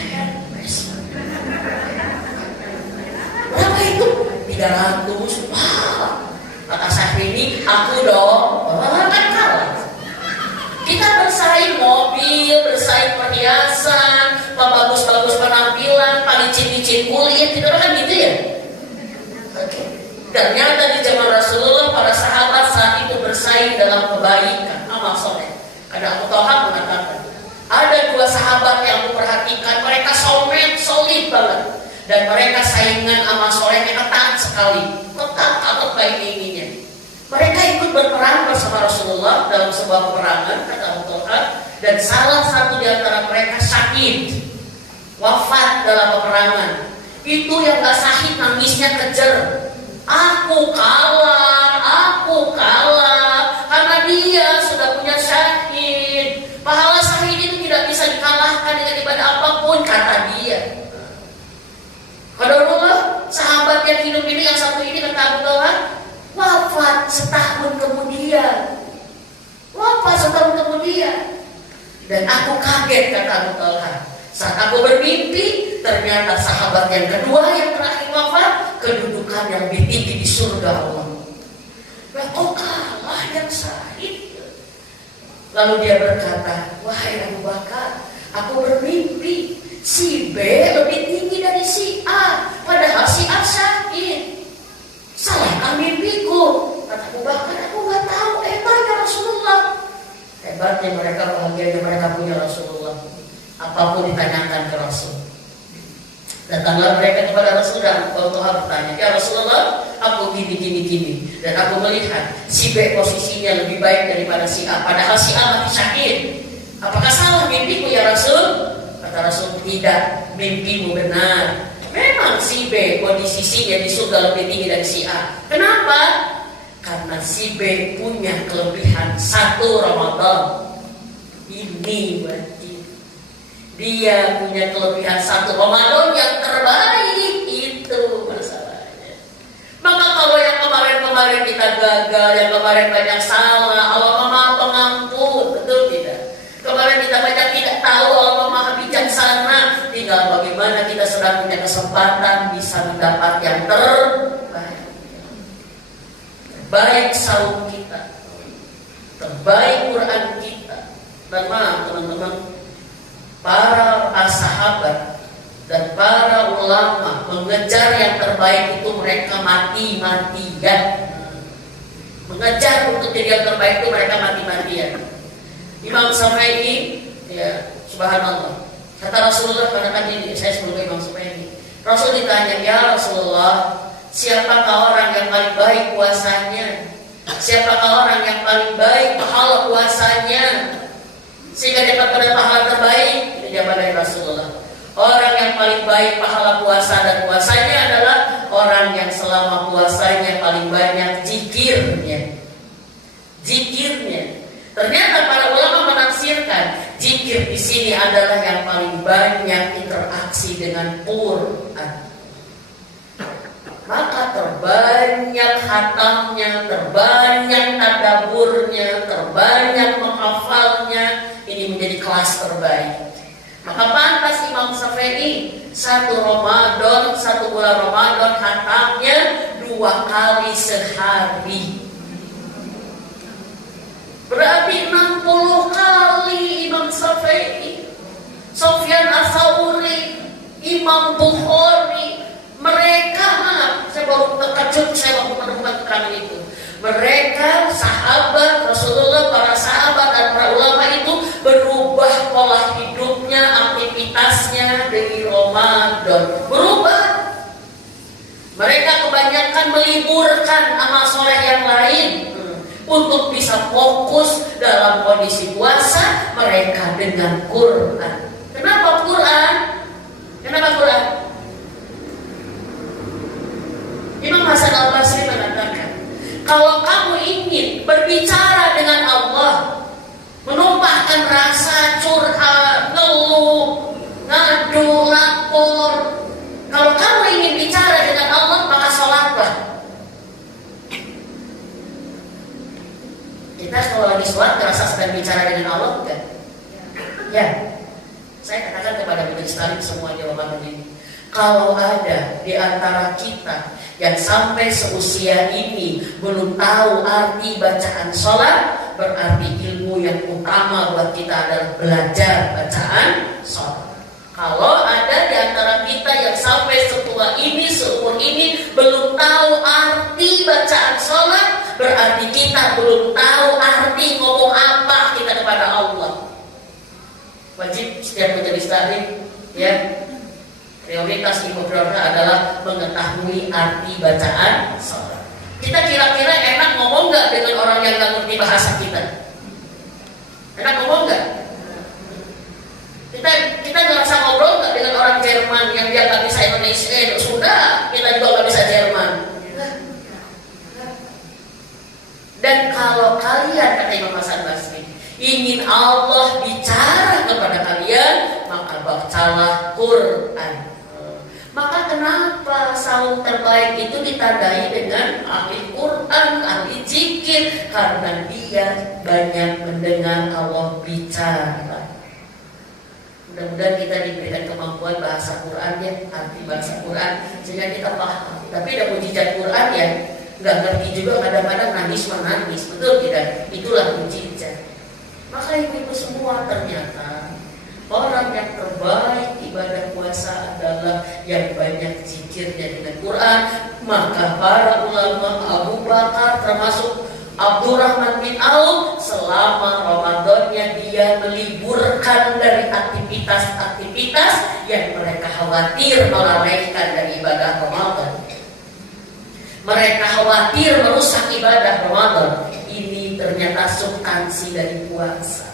Berapa itu? 300. Wah. Kata Syahrini, aku dong. Kan kalah. Kita bersaing mobil, bersaing perhiasan, bagus-bagus penampilan, paling licin kulit, itu kan gitu ya. Oke. Dan nyata di zaman Rasulullah, para sahabat saat itu bersaing dalam kebaikan, amal soleh. Ada Abu Talha mengatakan, ada 2 sahabat yang aku perhatikan, mereka solid banget, dan mereka saingan amal solehnya ketat sekali, ketat atau baik ininya. Mereka ikut berperang bersama Rasulullah dalam sebuah peperangan, kata Abu Talha, dan salah satu di antara mereka sakit, wafat dalam peperangan. Itu yang gak sahih nangisnya kejer. Aku kalah, karena dia sudah punya syahid. Pahala syahid itu tidak bisa dikalahkan dengan ibadah apapun, kata dia. Qadarullah, sahabat yang hidup ini, yang satu ini kata Abu Talha, wafat setahun kemudian. Dan aku kaget, kata Abu Talha, saat aku bermimpi, ternyata sahabat yang kedua yang terakhir wafat, kedudukan yang lebih tinggi di surga Allah. Nah, kok kalah yang syahid? Lalu dia berkata, wahai Abu Bakar, aku bermimpi si B lebih tinggi dari si A, padahal si A syahid. Salahkah mimpiku? Kata Abu Bakar, aku nggak tahu. Tanya Rasulullah. Hebatnya mereka, bahagianya mereka punya Rasulullah. Apapun ditanyakan ke Rasul. Datanglah mereka kepada Rasul dan Abu Talha bertanya, ya Rasulullah, aku gini. Dan aku melihat si B posisinya lebih baik daripada si A, padahal si A mati syahid. Apakah salah mimpiku ya Rasul? Kata Rasul, tidak, mimpimu benar. Memang si B kondisinya di surga lebih tinggi dari si A. Kenapa? Karena si B punya kelebihan 1 Ramadan. Ini berarti dia punya kelebihan 1 Ramadan yang terbaik. Itu masalahnya. Maka kalau yang kemarin kita gagal, yang kemarin banyak salah, Allah Maha Pengampun, betul tidak? Kemarin kita banyak tidak tahu, Allah Maha Bijaksana. Tinggal bagaimana kita sedang punya kesempatan bisa mendapat yang terbaik. Terbaik saum kita, terbaik Quran kita. Dan maaf teman-teman, para sahabat dan para ulama mengejar yang terbaik itu mereka mati-matian. Mengejar untuk jadi yang terbaik itu mereka mati-matian. Imam Syafi'i, ya subhanallah, kata Rasulullah, karena kan ini saya sebelum Imam Syafi'i, Rasul ditanya, ya Rasulullah, siapakah orang yang paling baik puasanya? Siapakah orang yang paling baik pahala puasanya sehingga dapat pada pahala terbaik? Ini jawaban dari Rasulullah. Orang yang paling baik pahala puasa dan puasanya adalah orang yang selama puasanya paling banyak zikirnya. Ternyata para ulama menafsirkan zikir di sini adalah yang paling banyak interaksi dengan Quran. Maka terbanyak khatamnya, terbanyak tadaburnya, terbanyak menghafalnya, ini menjadi kelas terbaik. Maka pantas Imam Syafi'i 1 Ramadan, 1 bulan Ramadan khatamnya 2 kali sehari. Berarti 60 kali Imam Syafi'i, Sufyan Ats-Tsauri, Imam Bukhari, mereka, saya baru terkejut saya waktu menemukan keterangan itu. Mereka sahabat Rasulullah, para sahabat dan para ulama itu berubah pola hidupnya, aktivitasnya dari Ramadan. Berubah. Mereka kebanyakan meliburkan amal soleh yang lain untuk bisa fokus dalam kondisi puasa mereka dengan Quran. Kenapa Quran? Imam Hasan Al-Basri mengatakan, kalau kamu ingin berbicara dengan Allah, menumpahkan rasa curhat, ngeluh, ngadu, lapor, kalau kamu ingin bicara dengan Allah, maka sholatlah. Kita kalau lagi sholat terasa sedang bicara dengan Allah, bukan? Ya, saya katakan kepada Bunda Sekali semua jawaban ini. Kalau ada di antara kita yang sampai seusia ini belum tahu arti bacaan sholat, berarti ilmu yang utama buat kita adalah belajar bacaan sholat. Kalau ada di antara kita yang sampai seumur ini belum tahu arti bacaan sholat, berarti kita belum tahu arti ngomong apa kita kepada Allah. Wajib setiap majelis taklim, ya, prioritas ibu prioritas adalah mengetahui arti bacaan sholat. Kita kira-kira enak ngomong nggak dengan orang yang nggak ngerti bahasa kita? Enak ngomong nggak? Kita nggak bisa ngobrol nggak dengan orang Jerman yang dia nggak bisa Indonesia? Sudah, kita juga nggak bisa Jerman. Dan kalau kalian, kata Imam Hasan Basri, ingin Allah bicara kepada kalian, maka bacalah Quran. Maka kenapa saum terbaik itu ditandai dengan ahli Quran, ahli zikir? Karena dia banyak mendengar Allah bicara. Mudah-mudahan kita diberikan kemampuan bahasa Quran, ya, arti bahasa Quran, sehingga kita paham. Tapi ada mujizat Quran ya, nggak ngerti juga kadang-kadang nangis menangis, betul tidak? Itulah mujizat. Maka ibu-ibu semua, ternyata orang yang terbaik ibadah puasa adalah yang banyak zikirnya dengan Quran. Maka para ulama, Abu Bakar termasuk Abdurrahman bin Auf, selama Ramadannya dia meliburkan dari aktivitas-aktivitas yang mereka khawatir melalaikan dari ibadah Ramadan. Mereka khawatir merusak ibadah Ramadan. Ini ternyata substansi dari puasa.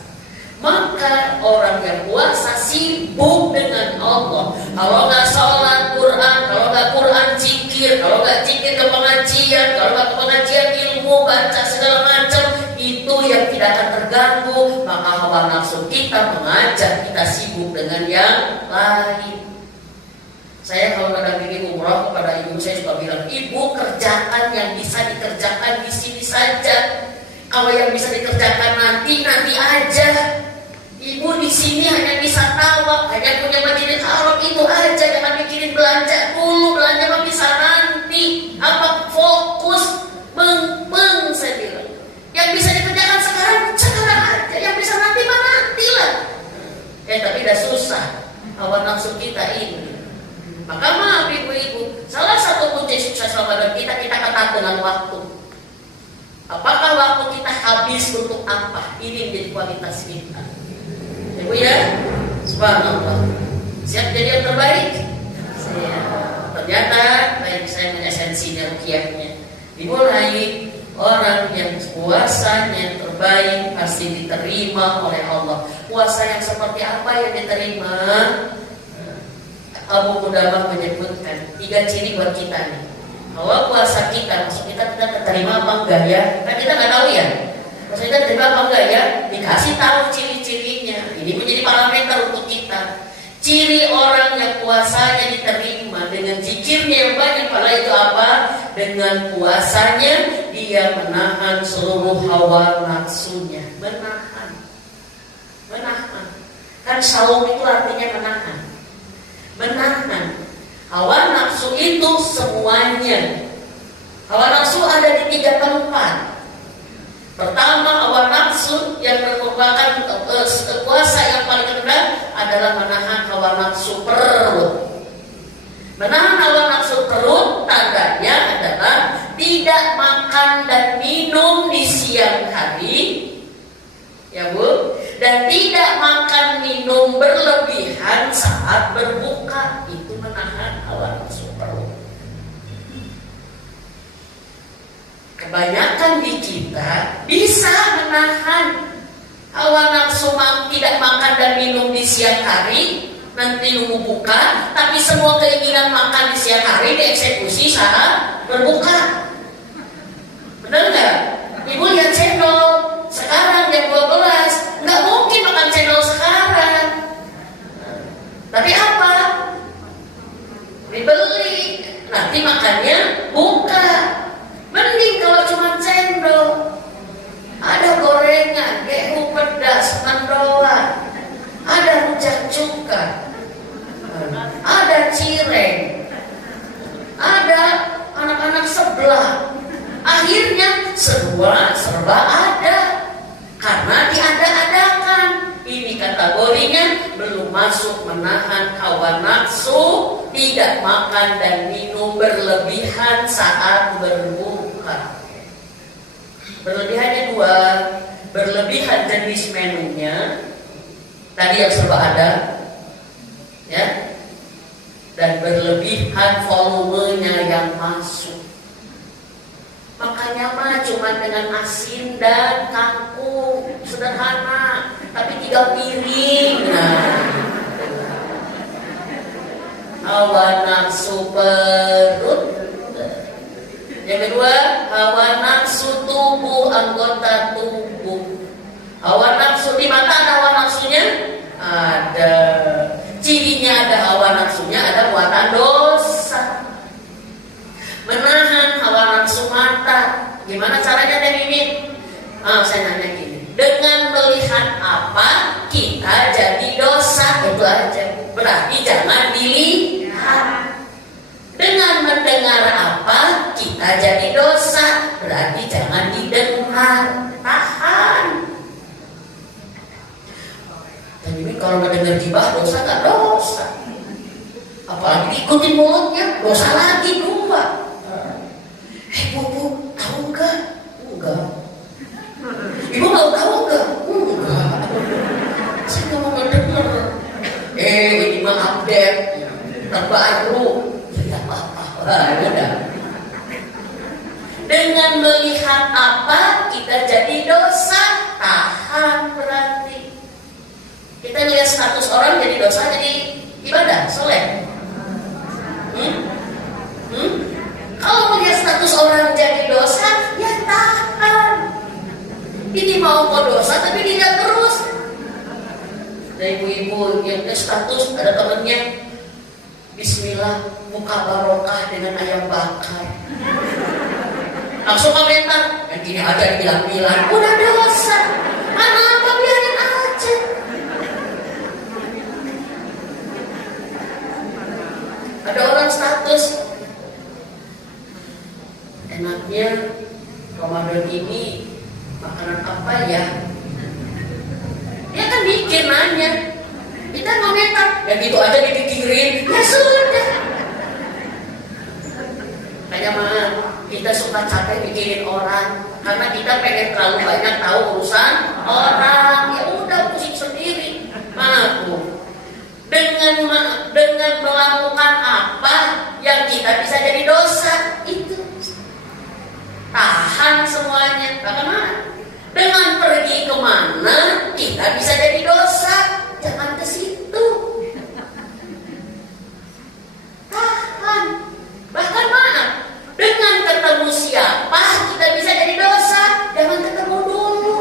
Maka orang yang puasa sibuk dengan Allah. Kalau nggak sholat Quran, kalau nggak Quran zikir, kalau nggak zikir ke pengajian, kalau nggak ke pengajian ilmu, baca segala macam, itu yang tidak akan terganggu. Maka hawa nafsu kita mengajak kita sibuk dengan yang lain. Saya kalau kadang pergi umrah kepada ibu saya suka bilang, ibu kerjakan yang bisa dikerjakan di sini saja. Kalau yang bisa dikerjakan nanti aja. Ibu di sini hanya bisa tawaf, hanya punya majelis Arab itu aja. Jangan mikirin belanja dulu, belanja mah bisa nanti. Apa fokus meng saya bilang. Yang bisa dikerjakan sekarang aja. Yang bisa nanti mah nantilah. Tapi udah susah hawa nafsu kita ini. Maka maaf ibu-ibu, salah satu kunci sukses Ramadan kita ketat dengan waktu. Apakah waktu kita habis untuk apa? Ini menjadi kualitas kita. Ibu ya, subhanallah. Siap jadi yang terbaik? Siap. Ternyata baik saya mengesensinya rukiahnya. Dimulai orang yang puasanya terbaik pasti diterima oleh Allah. Puasa yang seperti apa yang diterima? Abu Qudamah menyebutkan 3 ciri buat kita nih. Kalau puasa kita, maksud kita terima apa enggak ya? Kan kita nggak tahu ya. Maksud kita terima apa enggak ya? Dikasih tahu ciri-cirinya. Ini menjadi parameter untuk kita. Ciri orang yang puasanya diterima dengan zikirnya yang banyak, pada itu apa? Dengan puasanya dia menahan seluruh hawa nafsunya. Menahan. Kan saum itu artinya menahan. Hawa nafsu itu semuanya. Hawa nafsu ada di 3 tempat. Pertama, hawa nafsu yang merupakan puasa yang paling rendah adalah menahan hawa nafsu perut. Menahan hawa nafsu perut tandanya adalah tidak makan dan minum di siang hari, ya Bu, dan tidak makan minum berlebihan saat berbuka. Itu menahan hawa nafsu perut. Kebanyakan di kita bisa menahan hawa nafsu tidak makan dan minum di siang hari, nanti nunggu buka, tapi semua keinginan makan di siang hari dieksekusi saat berbuka. Benar nggak? Ibu lihat channel sekarang jam 12, nggak mungkin makan cendol sekarang. Tapi apa? Dibeli, nanti makannya buka. Mending kalau cuma cendol, ada gorengan, gehu pedas, mendoan, ada rujak cuka, ada cireng, ada anak-anak sebelah. Akhirnya serba ada. Karena diada-adakan. Ini kategorinya belum masuk menahan hawa nafsu, tidak makan dan minum berlebihan saat berbuka. Berlebihannya 2, berlebihan jenis menunya, tadi yang serba ada, ya, dan berlebihan volumenya yang masuk. Makanya mah cuma dengan asin dan kangkung, sederhana, tapi 3 piring. Hawa nafsu perut. Yang kedua, hawa nafsu tubuh, anggota tubuh. Hawa nafsu di mata ada hawa nafsunya? Ada. Cirinya ada hawa nafsunya, ada muatan dosa. Menahan hawa nafsu mata. Gimana caranya Teh Mimin? Saya nanya gini. Dengan melihat apa kita jadi dosa, itu aja. Berarti jangan dilihat. Dengan mendengar apa kita jadi dosa, berarti jangan didengar. Tahan. Dan ini kalau mendengar gibah dosa nggak dosa. Apalagi ikutin mulutnya, dosa lagi 2. Bu, tahu nggak? Enggak. Ibu mau tahu nggak? Enggak. Saya nggak mau mendengar. Ini mah update terbaru. Ya apa-apa. Udah. Dengan melihat apa kita jadi dosa, tahan berarti. Kita lihat status orang jadi dosa, jadi ibadah, soleh. Kalau melihat status orang jadi dosa, ya tahan. Ini mau kok dosa tapi tidak terus. Ada ibu-ibu yang status, ada temennya, bismillah buka barokah dengan ayam bakar. Langsung komentar, yang gini aja dibilang-bilang, udah dosa. Mana apa, biarin aja. Ada orang status, enaknya Ramadan ini makanan apa ya? Dia kan mikir nanya, kita komentar, ya gitu aja dipikirin, ya sudah. Kayak mana? Kita suka capek mikirin orang karena kita pengen terlalu banyak tahu urusan orang. Ya udah, pusing sendiri. Mampu dengan melakukan apa yang kita bisa jadi dosa, itu tahan semuanya. Bagaimana? Dengan pergi kemana kita bisa jadi dosa, jangan ke situ. Tahan. Bahkan maaf, dengan ketemu siapa kita bisa jadi dosa, jangan ketemu dulu.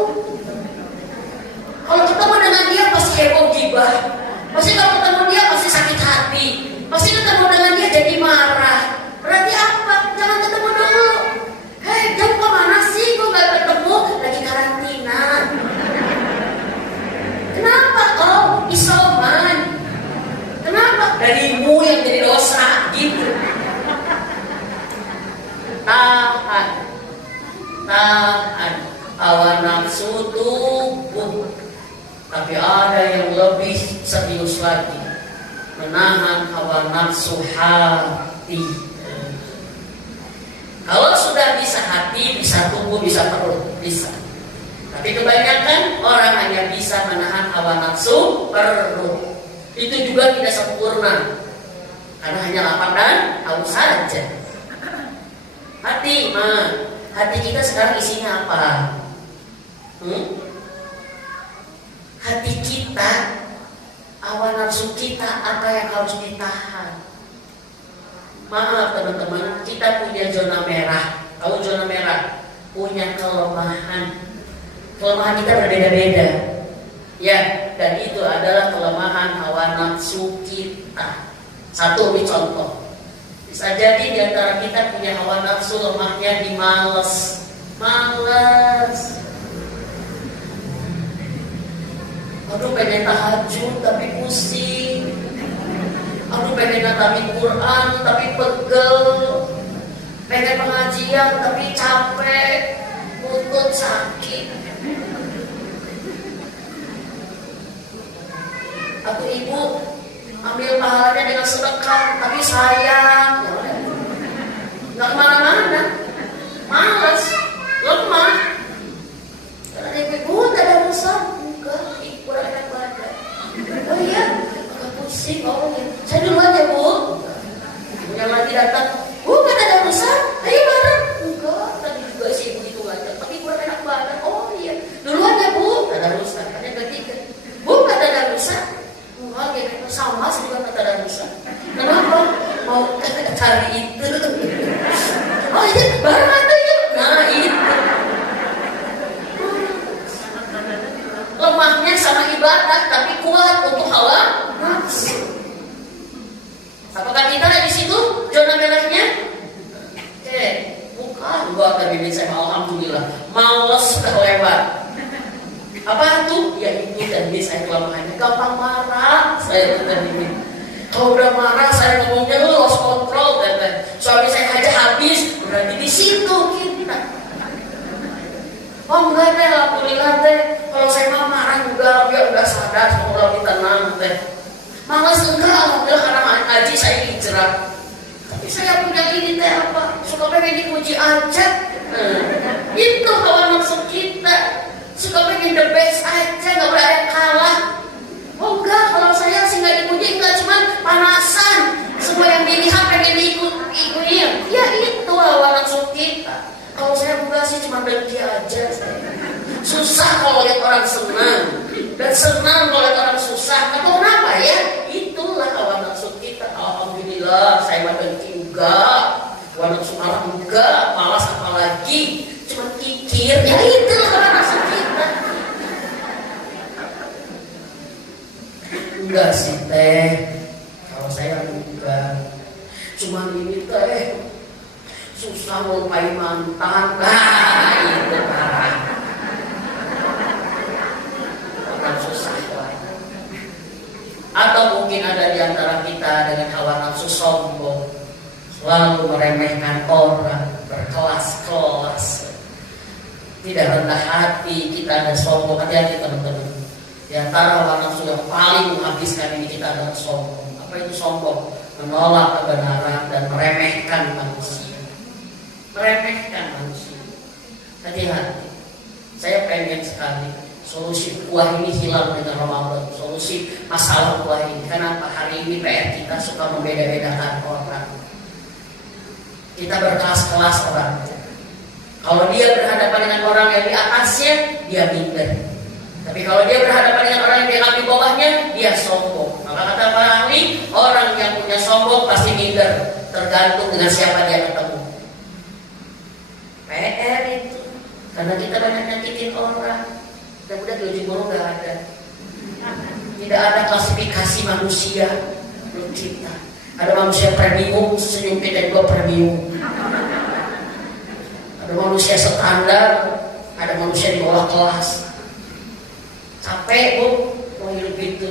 Kalau ketemu dengan dia pasti heboh gibah, pasti kalau ketemu dia pasti sakit hati, pasti ketemu dengan dia jadi marah. Berarti apa? Jangan ketemu dulu. Hei, kamu kemana sih? Kok gak ketemu? Lagi karantina. Kenapa? Oh, isoman. Kenapa? Darimu yang jadi dosa, gitu. Tahan hawa nafsu tubuh. Tapi ada yang lebih serius lagi, menahan hawa nafsu hati. Kalau sudah bisa hati, bisa tubuh, bisa perut, bisa. Tapi kebanyakan orang hanya bisa menahan hawa nafsu perut. Itu juga tidak sempurna, karena hanya lapar dan haus saja. Hati, hati kita sekarang isinya apa? Hati kita, hawa nafsu kita, apa yang harus ditahan? Maaf teman-teman, kita punya zona merah. Tahu zona merah? Punya kelemahan. Kelemahan kita berbeda-beda. Ya, dan itu adalah kelemahan hawa nafsu kita. Satu, ini contoh. Bisa jadi di antara kita punya hawa nafsu lemahnya di malas. Aduh, pengen tahajud tapi pusing. Aduh, pengen ngatamin Quran tapi pegel. Pengen pengajian tapi capek, lutut sakit. Atau ibu ambil pahalanya dengan sedekah tapi sayang, nggak kemana-mana, malas, lemah. Karena ibu tak ada urusan, enggak, kurang enak badan. Oh iya, agak pusing ngomongin. Saya duluan ya bu. Yang lagi datang, bu nggak ada urusan, ayo bareng. Enggak, tadi juga sih ibu itu aja, tapi kurang enak badan. Oh iya, duluan ya bu, tak ada urusan. Ada ketiga, bu nggak ada urusan. Enggak, gitu sama sih juga nggak ada urusan. Kenapa? Mau cari itu. Oh iya, bareng aja yuk. Nah itu. Lemahnya sama ibadah, tapi kuat untuk hawa nafsu. Apakah kita ada di situ zona merahnya? Oke, bukan. Gua akan bimbing saya, alhamdulillah. Males sudah lewat. Apa tuh? Ya itu tadi saya kelemahannya, gampang marah. Saya tadi kalau udah marah saya ngomongnya lost control, dan suami saya aja habis. Berarti di situ kita. Oh enggak teh, alhamdulillah teh. Kalau saya mau marah juga, biar udah sadar, semoga lebih tenang teh. Malas enggak, alhamdulillah karena ngaji saya hijrah. Tapi saya punya ini teh apa? Suka pengen dipuji aja. Itu hawa nafsu kita. Suka pengen the best aja, nggak boleh ada yang kalah. Oh enggak, kalau saya sih nggak dipuji, enggak, cuman panasan. Semua yang dilihat pengen diikutin. Ya itu hawa nafsu kita. Kalau saya sih cuma dengki aja. Susah kalau lihat orang senang, dan senang kalau lihat orang susah. Kenapa ya? Itulah hawa nafsu kita. Alhamdulillah, saya mah dengki enggak, hawa nafsu marah enggak, malas apalagi, cuma kikir. Ya itulah hawa nafsu kita. Enggak sih teh, kalau saya enggak. Cuma ini teh susah melupain mantan. Nah, itu parah. Susah. Atau mungkin ada di antara kita dengan hawa nafsu sombong, selalu meremehkan orang, berkelas-kelas, tidak rendah hati, kita ada sombong. Hati-hati teman-teman. Di antara hawa nafsu yang paling menghabiskan ini kita adalah sombong. Apa itu sombong? Menolak kebenaran dan meremehkan manusia. Meremehkan manusia. Hati-hati. Saya pengen sekali solusi kuah ini hilang dengan Ramadan. Solusi masalah kuah ini. Kenapa? Hari ini PR kita suka membeda-bedakan orang. Kita berkelas-kelas orang. Kalau dia berhadapan dengan orang yang di atasnya, dia minder. Tapi kalau dia berhadapan dengan orang yang di bawahnya, dia sombong. Maka kata Pak Ali, orang yang punya sombong pasti minder. Tergantung dengan siapa dia ketemu. PR itu. Karena kita banyak nyakitin orang. Dan udah di ujung burung gak ada. Tidak ada klasifikasi manusia menurut kita. Ada manusia premium, senyum kita juga premium. Ada manusia standar, ada manusia di bawah kelas. Capek bu, mau hidup itu.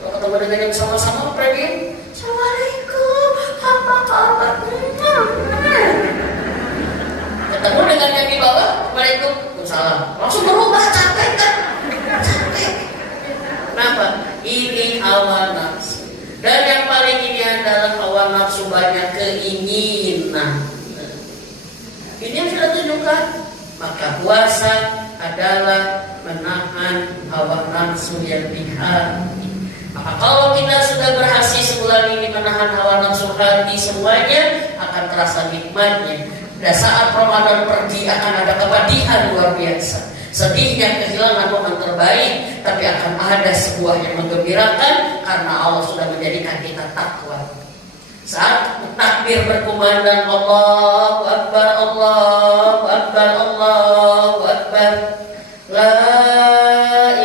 Kalau ketemu dengan yang sama-sama premium, Assalamualaikum, apa kabar? Ketemu dengan yang di bawah, Waalaikumsalam. Langsung berubah, capek kan? Capek. Kenapa? Ini hawa nafsu. Dan yang paling ini adalah hawa nafsu banyak keinginan. Ini yang sudah tunjukkan. Maka puasa adalah menahan hawa nafsu yang di hati. Maka kalau kita sudah berhasil sebulan ini menahan hawa nafsu hati, semuanya akan terasa nikmatnya. Dan saat Ramadan pergi akan ada kepedihan luar biasa. Sedihnya kehilangan momen terbaik, tapi akan ada sebuah yang menggembirakan karena Allah sudah menjadikan kita takwa. Saat takbir berkumandang Allahu Akbar, Allahu Akbar, Allahu Akbar, La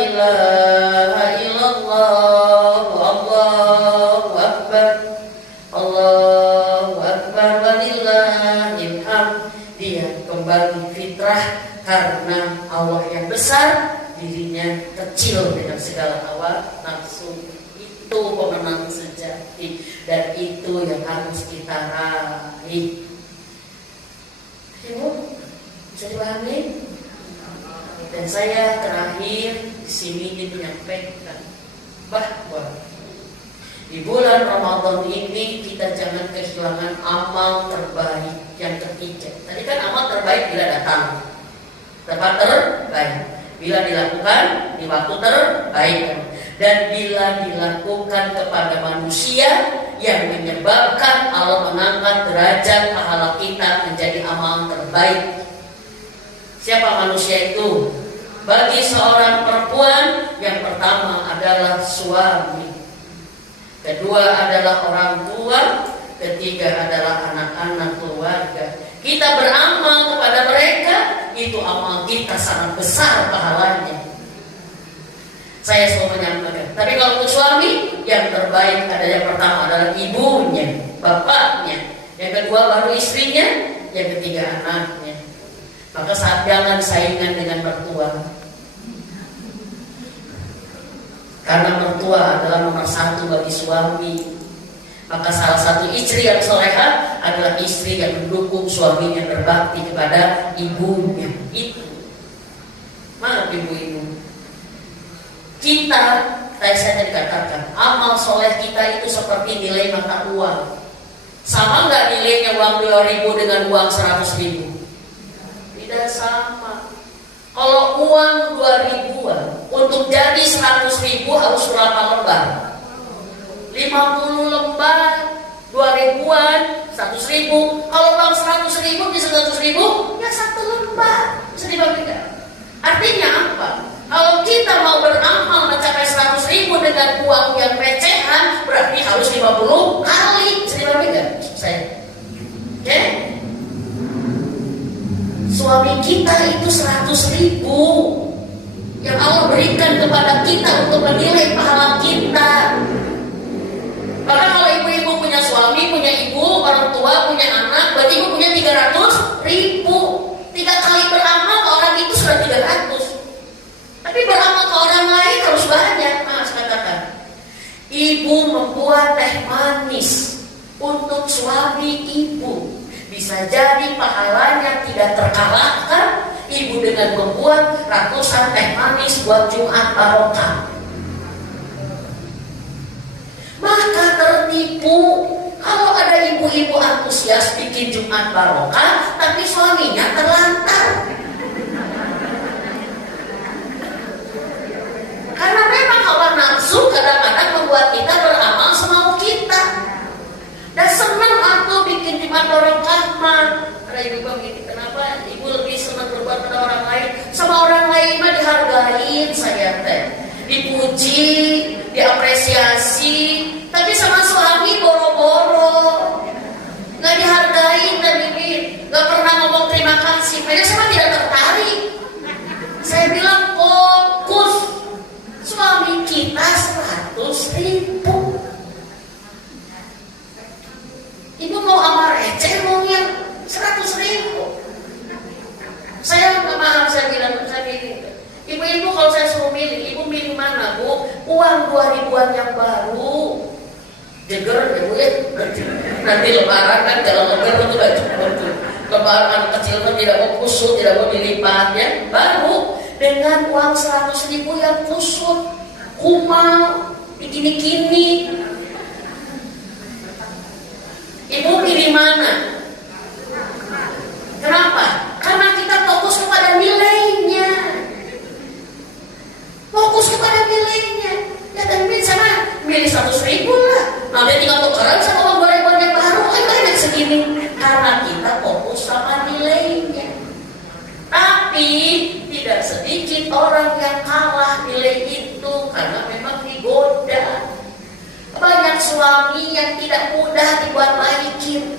ilaha illallah, Allahu Akbar, Allahu Akbar, walillahil hamd. Dia kembali fitrah karena Allah yang besar, dirinya kecil dengan segala hawa nafsu. Itu pemenang sejati dan itu yang harus kita raih. Ibu, bisa dipahami? Dan saya terakhir di sini ingin menyampaikan bahwa di bulan Ramadan ini kita jangan kehilangan amal terbaik yang ketiga. Tadi kan amal terbaik bila datang, tempat terbaik, bila dilakukan di waktu terbaik, dan bila dilakukan kepada manusia yang menyebabkan Allah mengangkat derajat pahala kita menjadi amal terbaik. Siapa manusia itu? Bagi seorang perempuan, yang pertama adalah suami, kedua adalah orang tua, ketiga adalah anak-anak keluarga. Kita beramal kepada mereka, itu amal kita sangat besar pahalanya. Saya selalu menyampaikan. Tapi kalau untuk suami, yang terbaik ada yang pertama adalah ibunya, bapaknya, yang kedua baru istrinya, yang ketiga anaknya. Maka saat jangan saingan dengan mertua, karena mertua adalah nomor satu bagi suami. Maka salah satu istri yang soleha adalah istri yang mendukung suaminya berbakti kepada ibunya. Itu, maaf ibu-ibu, kita, saya dikatakan, amal soleh kita itu seperti nilai mata uang. Sama nggak nilainya uang 2.000 dengan uang 100.000? Tidak sama. Kalau uang 2.000-an untuk jadi 100.000 harus berapa lembar? 50 lembar. 2.000-an, 100.000. Kalau uang 100.000 bisa 100.000, ya 1 lembar. Bisa dibagikan. Artinya apa? Kalau kita mau beramal mencapai 100.000 dengan uang yang recehan, berarti harus 50 kali. Bisa dibagikan? Saya. Oke? Suami kita itu 100.000 yang Allah berikan kepada kita untuk menilai pahala kita. Maka kalau ibu-ibu punya suami, punya ibu, orang tua, punya anak, berarti ibu punya 300.000. 3 kali beramal ke orang itu sudah 300. Tapi beramal ke orang lain harus banyak. Mas katakan, ibu membuat teh manis untuk suami ibu. Bisa jadi pahalanya tidak terkalahkan ibu dengan membuat ratusan teh manis buat Jumat barokah. Maka tertipu kalau ada ibu-ibu antusias bikin Jumat barokah, tapi suaminya terlantar. Karena memang hawa nafsu kadang-kadang membuat kita beramal semau kita. Dan senang aku bikin Jumat barokah mah. Ada ibu begini, kenapa ibu lebih senang berbuat pada orang lain? Sama orang lain mah dihargain saya teh, dipuji, diapresiasi. Tapi sama suami boro-boro, nggak dihargain dan ini nggak pernah ngomong terima kasih. Makanya saya tidak tertarik. Saya bilang fokus, suami kita 100.000. Ibu mau amal receh mau yang 100.000. Saya nggak maaf, saya bilang ibu-ibu kalau saya suruh milih, ibu milih mana bu? Uang 2.000-an yang baru. Jeger ya bu ya. Nanti lebaran kan kalau leger itu gak cukup. Lebaran kecil kan tidak mau kusut, tidak mau dilipat ya. Baru dengan uang 100.000 yang kusut, kumal, begini-gini. Ibu pilih mana? Kenapa? Karena kita fokus kepada nilainya. Fokus kepada nilainya. Ya dan milih 100.000 lah. Nanti tinggal tukeran sama uang 2.000 yang baru. Banyak segini. Karena kita fokus sama nilainya. Tapi tidak sedikit orang yang kalah nilai itu karena memang digoda. Banyak suami yang tidak mudah dibuat baikin.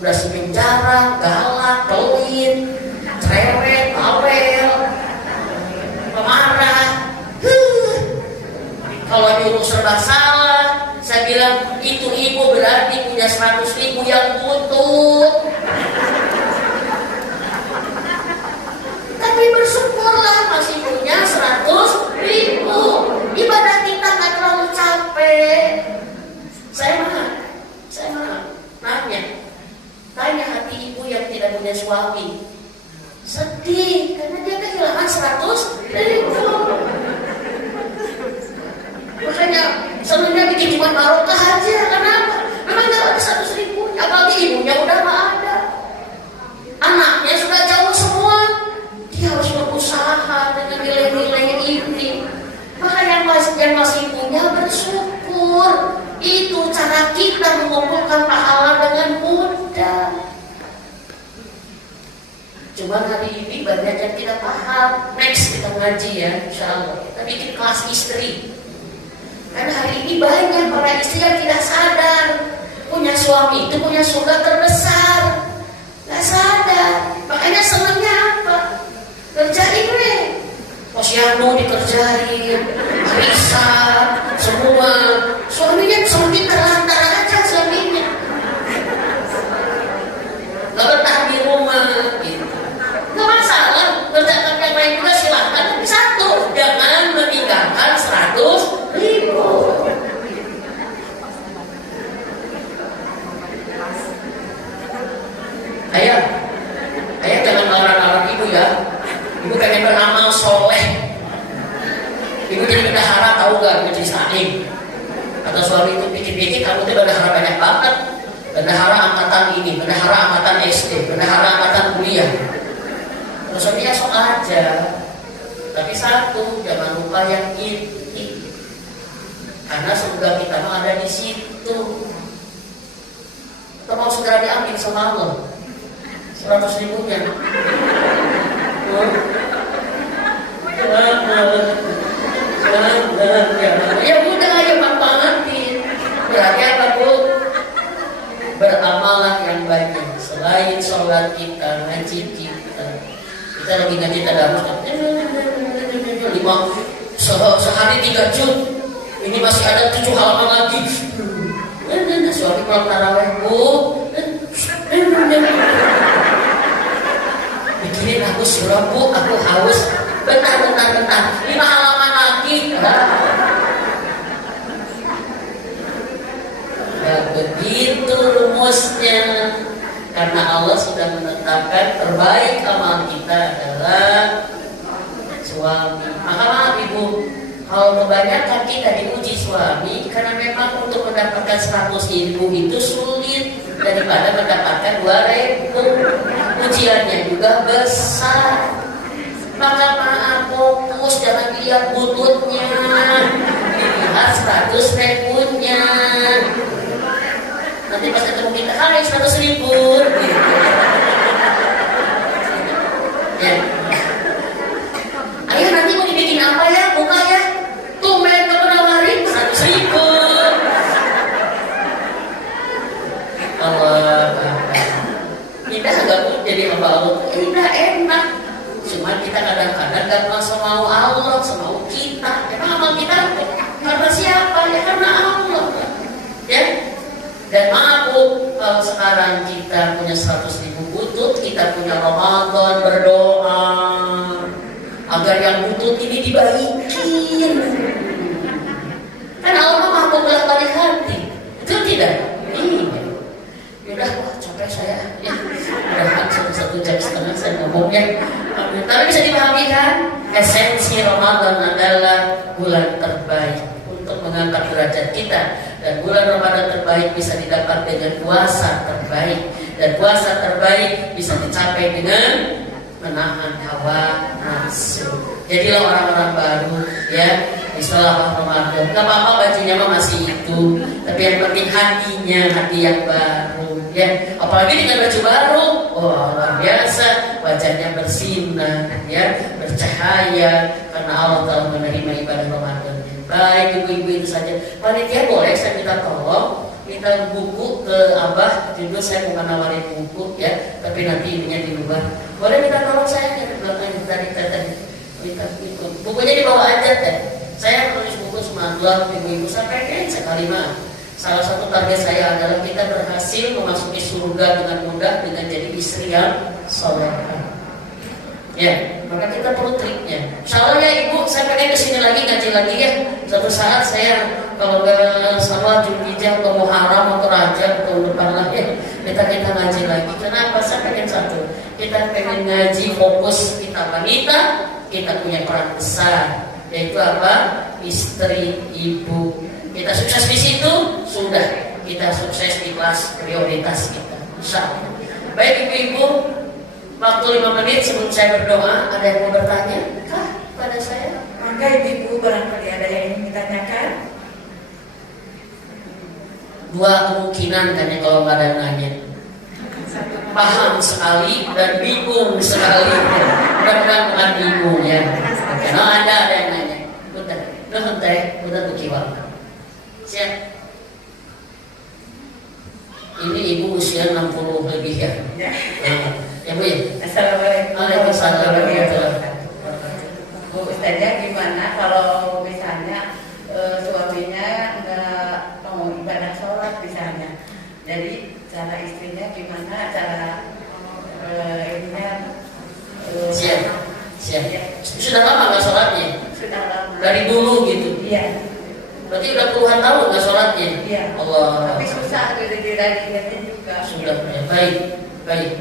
Udah senyum jarang, galak, pelit, cerewet, bawel, pemarah. Kalau nyuruh serba salah, saya bilang itu ibu berarti punya 100.000 yang butuh. Tapi bersyukurlah masih punya 100.000. Ibadah kita nggak terlalu capek. Saya mah tanya hati ibu yang tidak punya suami. Sedih karena dia kehilangan 100.000. Makanya senangnya bikin Jumat barokah aja. Kenapa? Memang gak ada 100.000. Apalagi ibunya udah gak ada, anaknya sudah jauh semua. Dia harus berusaha dengan nilai-nilai ini. Maka yang masih punya bersyukur. Itu cara kita mengumpulkan pahala dengan mudah. Cuman hari ini banyak yang tidak paham. Next kita ngaji ya, insya Allah. Kita bikin kelas istri. Karena hari ini banyak para istri yang tidak sadar punya suami itu punya surga terbesar. Gak sadar. Makanya senangnya apa? Kerjain deh. Posyandu dikerjain, Arisa, semua. Suaminya semakin terlantar aja suaminya. Gak betah di rumah gitu. Gak masalah, kerjakan yang lain juga silahkan. Tapi satu, jangan meninggalkan 100.000. Ayah jangan larang-larang ibu ya. Ibu pengen beramal soleh. Ibu jadi bendahara, tahu gak? Ibu jadi saing. Kata suami itu pikir-pikir kamu tuh bendahara banyak banget. Bendahara angkatan ini, bendahara angkatan SD, bendahara angkatan kuliah. Terus suaminya sok aja. Tapi satu, jangan lupa yang inti. Karena surga kita mah ada di situ. Atau mau segera diambil sama Allah 100 ribunya. Ya udah, ayo manfaatin. Berarti apa Bu? Beramalan yang banyak. Selain sholat kita, ngaji kita lagi ngaji tadarus. Sehari 3 juz. Ini masih ada 7 halaman lagi. Suami kalau taraweh, Bu, mikirin aku surah Bu, aku haus. Bentar. 5 halaman lagi. Ya begitu rumusnya. Karena Allah sudah menetapkan terbaik amal kita adalah suami. Maka maaf Ibu, kalau kebanyakan kita diuji suami, karena memang untuk mendapatkan 100.000 itu sulit daripada mendapatkan 2.000. Ujiannya juga besar. Maka maaf, fokus, jangan lihat bututnya, dilihat 100.000-nya. Nanti pas ketemu kita, hai 100.000 gitu. Ya. Ayo nanti mau dibikin apa ya? Buka ya. Tumben kamu nawarin 100.000. Allah kita agak jadi hamba Allah. Enak. Cuma kita kadang-kadang gak langsung mau Allah, semau kita. Emang amal kita karena siapa? Ya karena Allah. Ya. Dan maaf Bu, kalau sekarang kita punya 100.000 butut, kita punya Ramadan, berdoa agar yang butut ini dibaikin. Kan Allah maha bolak-balik hati. Betul tidak? Iya. Yaudah, capek saya. Ya, udah satu jam setengah saya ngomongnya. Tapi bisa dipahami kan? Esensi Ramadan adalah bulan terbaik untuk mengangkat derajat kita. Dan bulan Ramadan terbaik bisa didapat dengan puasa terbaik. Dan puasa terbaik bisa dicapai dengan menahan hawa nafsu. Jadilah orang-orang baru ya. Istilah Ramadan. Gak apa-apa bajunya mah masih itu, tapi yang penting hatinya, hati yang baru ya. Apalagi dengan baju baru, luar biasa, wajahnya bersinar ya, bercahaya karena Allah telah menerima ibadah Ramadan. Baik ibu-ibu itu saja. Panitia boleh saya minta tolong minta buku ke Abah, judul saya bukan nawarin buku ya, tapi nanti ininya di luar. Boleh minta tolong saya di belakang tadi minta buku. Bukunya dibawa aja teh. Saya menulis buku semalam, ibu-ibu sampaikan sekali mah. Salah satu target saya adalah kita berhasil memasuki surga dengan mudah dengan jadi istri yang salehah. Ya, maka kita perlu triknya. Insyaallah ya ibu, saya pengen kesini lagi ngaji lagi ya. Suatu saat saya kalau nggak salah Julhijjah atau Muharram atau Rajab atau depan lagi kita ngaji lagi. Kenapa? Saya pengen satu. Kita pengen ngaji fokus kita wanita, kita punya peran besar. Yaitu apa? Istri, ibu. Kita sukses di situ, sudah kita sukses di kelas prioritas kita. Insyaallah. Baik ibu-ibu, waktu 5 menit sebelum saya berdoa, ada yang mau bertanya kah pada saya? Maka ibu barangkali ada yang ingin ditanyakan. 2 kemungkinan kan ya kalau nggak ada yang nanya. Paham sekali dan bingung sekali. Mudah-mudahan bukan bingung ya. Kalau ada yang nanya. Udah bukiwal. Siap. Ini ibu usia 60 lebih ya. Ya Bu ya. Assalamualaikum warahmatullahi wabarakatuh. Bu Ustazah, gimana kalau misalnya suaminya nggak mau ibadah sholat misalnya, jadi cara istrinya gimana cara ininya? Siap. Sudah lama nggak sholatnya? Sudah lama. Dari dulu gitu. Iya. Berarti udah puluhan tahun nggak sholatnya? Iya. Allah. Tapi susah dirajikan juga. Sudah ya. Baik.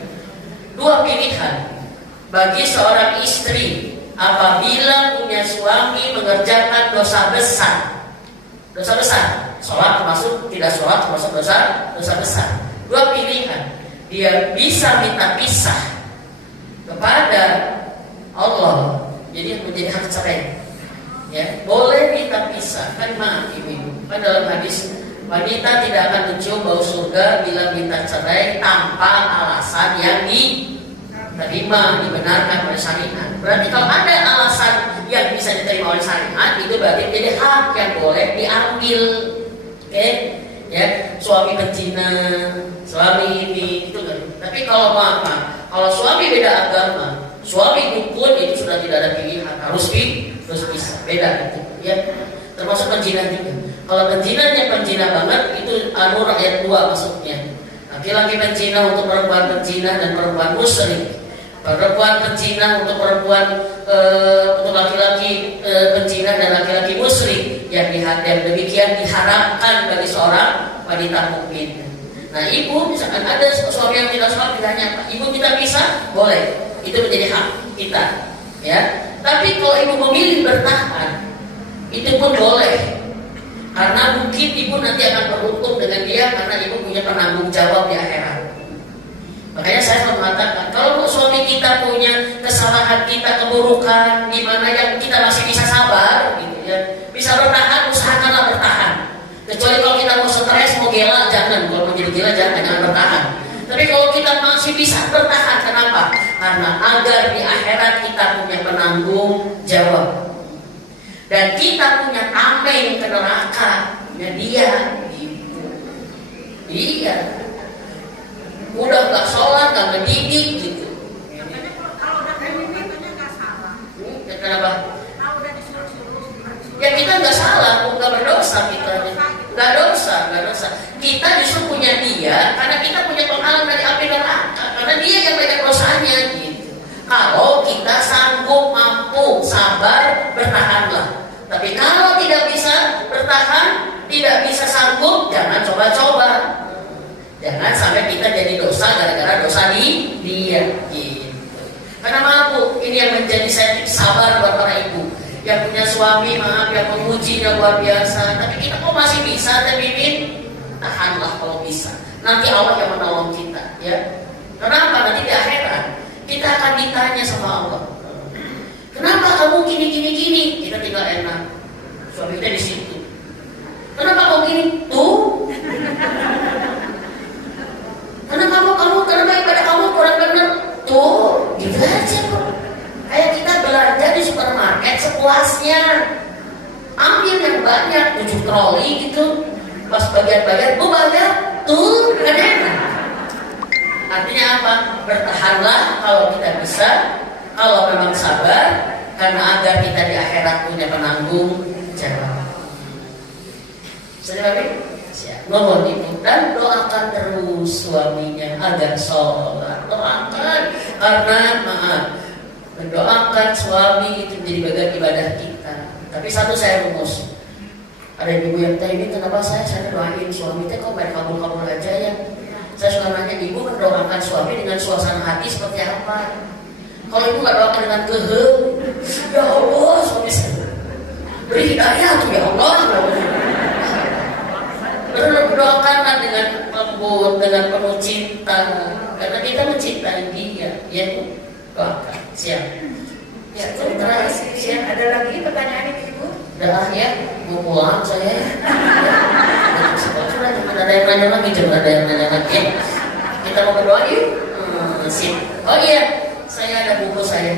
2 pilihan bagi seorang istri apabila punya suami mengerjakan dosa besar. Sholat termasuk, tidak sholat termasuk dosa besar. 2 pilihan. Dia bisa minta pisah kepada Allah, jadi menjadi hak cerai. Ya, boleh minta pisah. Kan maaf ibu-ibu. Kan dalam hadis Wanita tidak akan mencium bau surga bila minta cerai tanpa alasan yang diterima, dibenarkan oleh syariat. Berarti kalau ada alasan yang bisa diterima oleh syariat, itu berarti menjadi hak yang boleh diambil. Oke? Ya, suami berzina, suami ini itu kan. Tapi kalau kalau suami beda agama, suami dukun, itu sudah tidak ada pilihan, harus bisa beda gitu. Ya, termasuk berzina juga. Kalau benzinanya berzina banget, itu An-Nur ayat 2 maksudnya. Laki-laki berzina untuk perempuan berzina dan perempuan musyrik. Perempuan berzina untuk perempuan untuk laki-laki berzina dan laki-laki musyrik. Yang demikian diharapkan bagi seorang wanita mukmin. Nah, ibu misalkan ada suami yang tidak sholat, ditanya, "Pak, ibu kita bisa?" Boleh. Itu menjadi hak kita. Ya. Tapi kalau ibu memilih bertahan, itu pun boleh. Karena mungkin ibu nanti akan beruntung dengan dia karena ibu punya penanggung jawab di akhirat. Makanya saya selalu mengatakan, kalau suami kita punya kesalahan, kita keburukan, di mana yang kita masih bisa sabar, gitu ya, bisa bertahan, usahakanlah bertahan. Kecuali kalau kita mau stres, mau gila, jangan. Kalau mau jadi gila, jangan bertahan. Tapi kalau kita masih bisa bertahan, kenapa? Karena agar di akhirat kita punya penanggung jawab. Dan kita punya tameng ke neraka, ya dia gitu. Iya. Udah gak sholat, gak mendidik gitu. Kalau udah kayak katanya gak salah. Kenapa? Kalau udah disuruh-suruh. Ya kita gak salah, gak berdosa kita. Gak dosa. Kita justru punya dia karena kita punya penghalang dari api neraka. Karena dia yang banyak dosanya gitu. Kalau kita sanggup, mampu, sabar, bertahanlah. Tapi kalau tidak bisa bertahan, tidak bisa sanggup, jangan coba-coba. Jangan sampai kita jadi dosa gara-gara dosa di dia. Gitu. Karena maaf Bu, ini yang menjadi saya sabar buat para ibu yang punya suami, maaf, yang memujinya luar biasa. Tapi kita kok masih bisa, Mimin? Tahanlah kalau bisa. Nanti Allah yang menolong kita. Ya. Kenapa? Nanti di akhirat kita akan ditanya sama Allah. Kenapa kamu gini? Kita tinggal enak. Suami kita di situ. Kenapa kamu gini? Tuh. Kenapa ibadah kamu kurang benar? Tuh, gitu aja kok. Kayak kita belanja di supermarket sepuasnya. Ambil yang banyak, 7 troli gitu. Pas bagian-bagian, bu banyak. Tuh, kan enak. Artinya apa? Bertahanlah kalau kita bisa. Kalau memang sabar, karena agar kita di akhirat punya penanggung jawab. Sudah baik? Siap. Nomor ibu dan doakan terus suaminya agar sholat. Doakan karena mendoakan suami itu menjadi bagian ibadah kita. Tapi satu saya rumus. Ada ibu yang tanya, ini kenapa saya doain suami itu kok main kabul-kabul aja ya? Saya suka nanya, ibu mendoakan suami dengan suasana hati seperti apa? Kalau ibu gak doakan dengan ya Allah, suami saya beri hidayah tuh ya Allah. Berdoakanlah dengan lembut, dengan penuh cinta, karena kita mencintai dia. Ya, doakan. Siap. Ya, terus siap. Ada lagi pertanyaan ibu? Udah ya, mau pulang saya. Sudah ada yang nanya lagi, jangan ada yang nanya lagi. Kita mau berdoa yuk. Sip. Oh iya. Saya ada buku saya.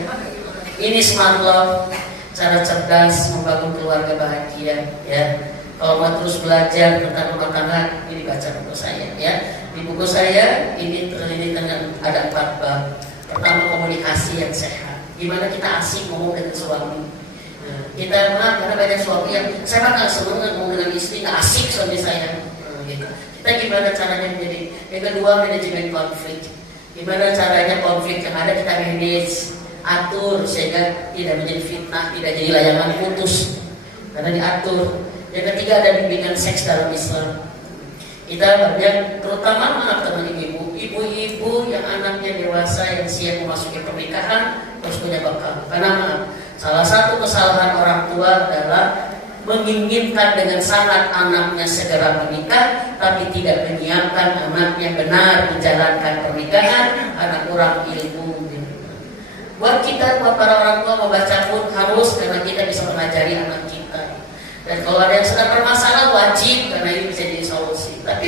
Ini Smart Love, cara cerdas membangun keluarga bahagia. Ya, kalau mau terus belajar tentang rumah tangga, ini baca buku saya. Ya, di buku saya ini terdiri dengan ada 4 bab. Pertama, komunikasi yang sehat. Gimana kita asik ngomong dengan suami. Nah, kita karena banyak suami yang saya nggak seneng ngomong dengan istri, nggak asik suami saya. Gitu. Kita gimana caranya menjadi. Yang kedua, manajemen konflik. Gimana caranya konflik yang ada kita manage, atur sehingga tidak menjadi fitnah, tidak jadi layangan putus karena diatur. Yang ketiga ada bimbingan seks dalam Islam. Kita banyak, terutama ibu-ibu yang anaknya dewasa yang siap memasuki pernikahan harus punya bekal. Karena salah satu kesalahan orang tua adalah menginginkan dengan sangat anaknya segera menikah, tapi tidak menyiapkan anaknya benar menjalankan pernikahan karena kurang ilmu. Buat kita, buat para orang tua membaca pun harus karena kita bisa mengajari anak kita. Dan kalau ada yang sedang bermasalah wajib karena ini bisa jadi solusi.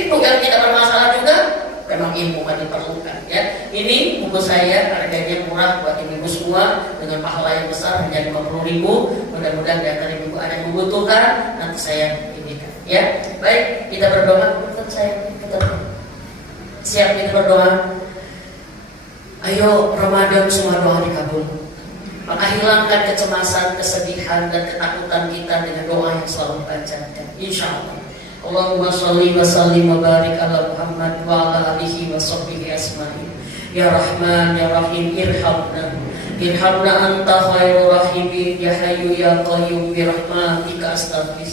Untuk yang tidak bermasalah juga, memang ilmu kan diperlukan ya. Ini buku saya, harganya murah buat ibu semua dengan pahala yang besar, hanya 50.000. Mudah-mudahan di antara ibu ada yang membutuhkan, nanti saya berikan ya. Baik, kita berdoa. Betul saya kita siap kita berdoa. Ayo Ramadan semua doa dikabul. Maka hilangkan kecemasan, kesedihan dan ketakutan kita dengan doa yang selalu dipanjatkan. Insyaallah. Allahumma sholli wa sallim wa barik ala Muhammad wa ala alihi wa sahbihi asma'in. Ya Rahman ya Rahim irhamna. Irhamna anta khairur rahimin ya hayyu ya qayyum bi rahmatika astaghfir.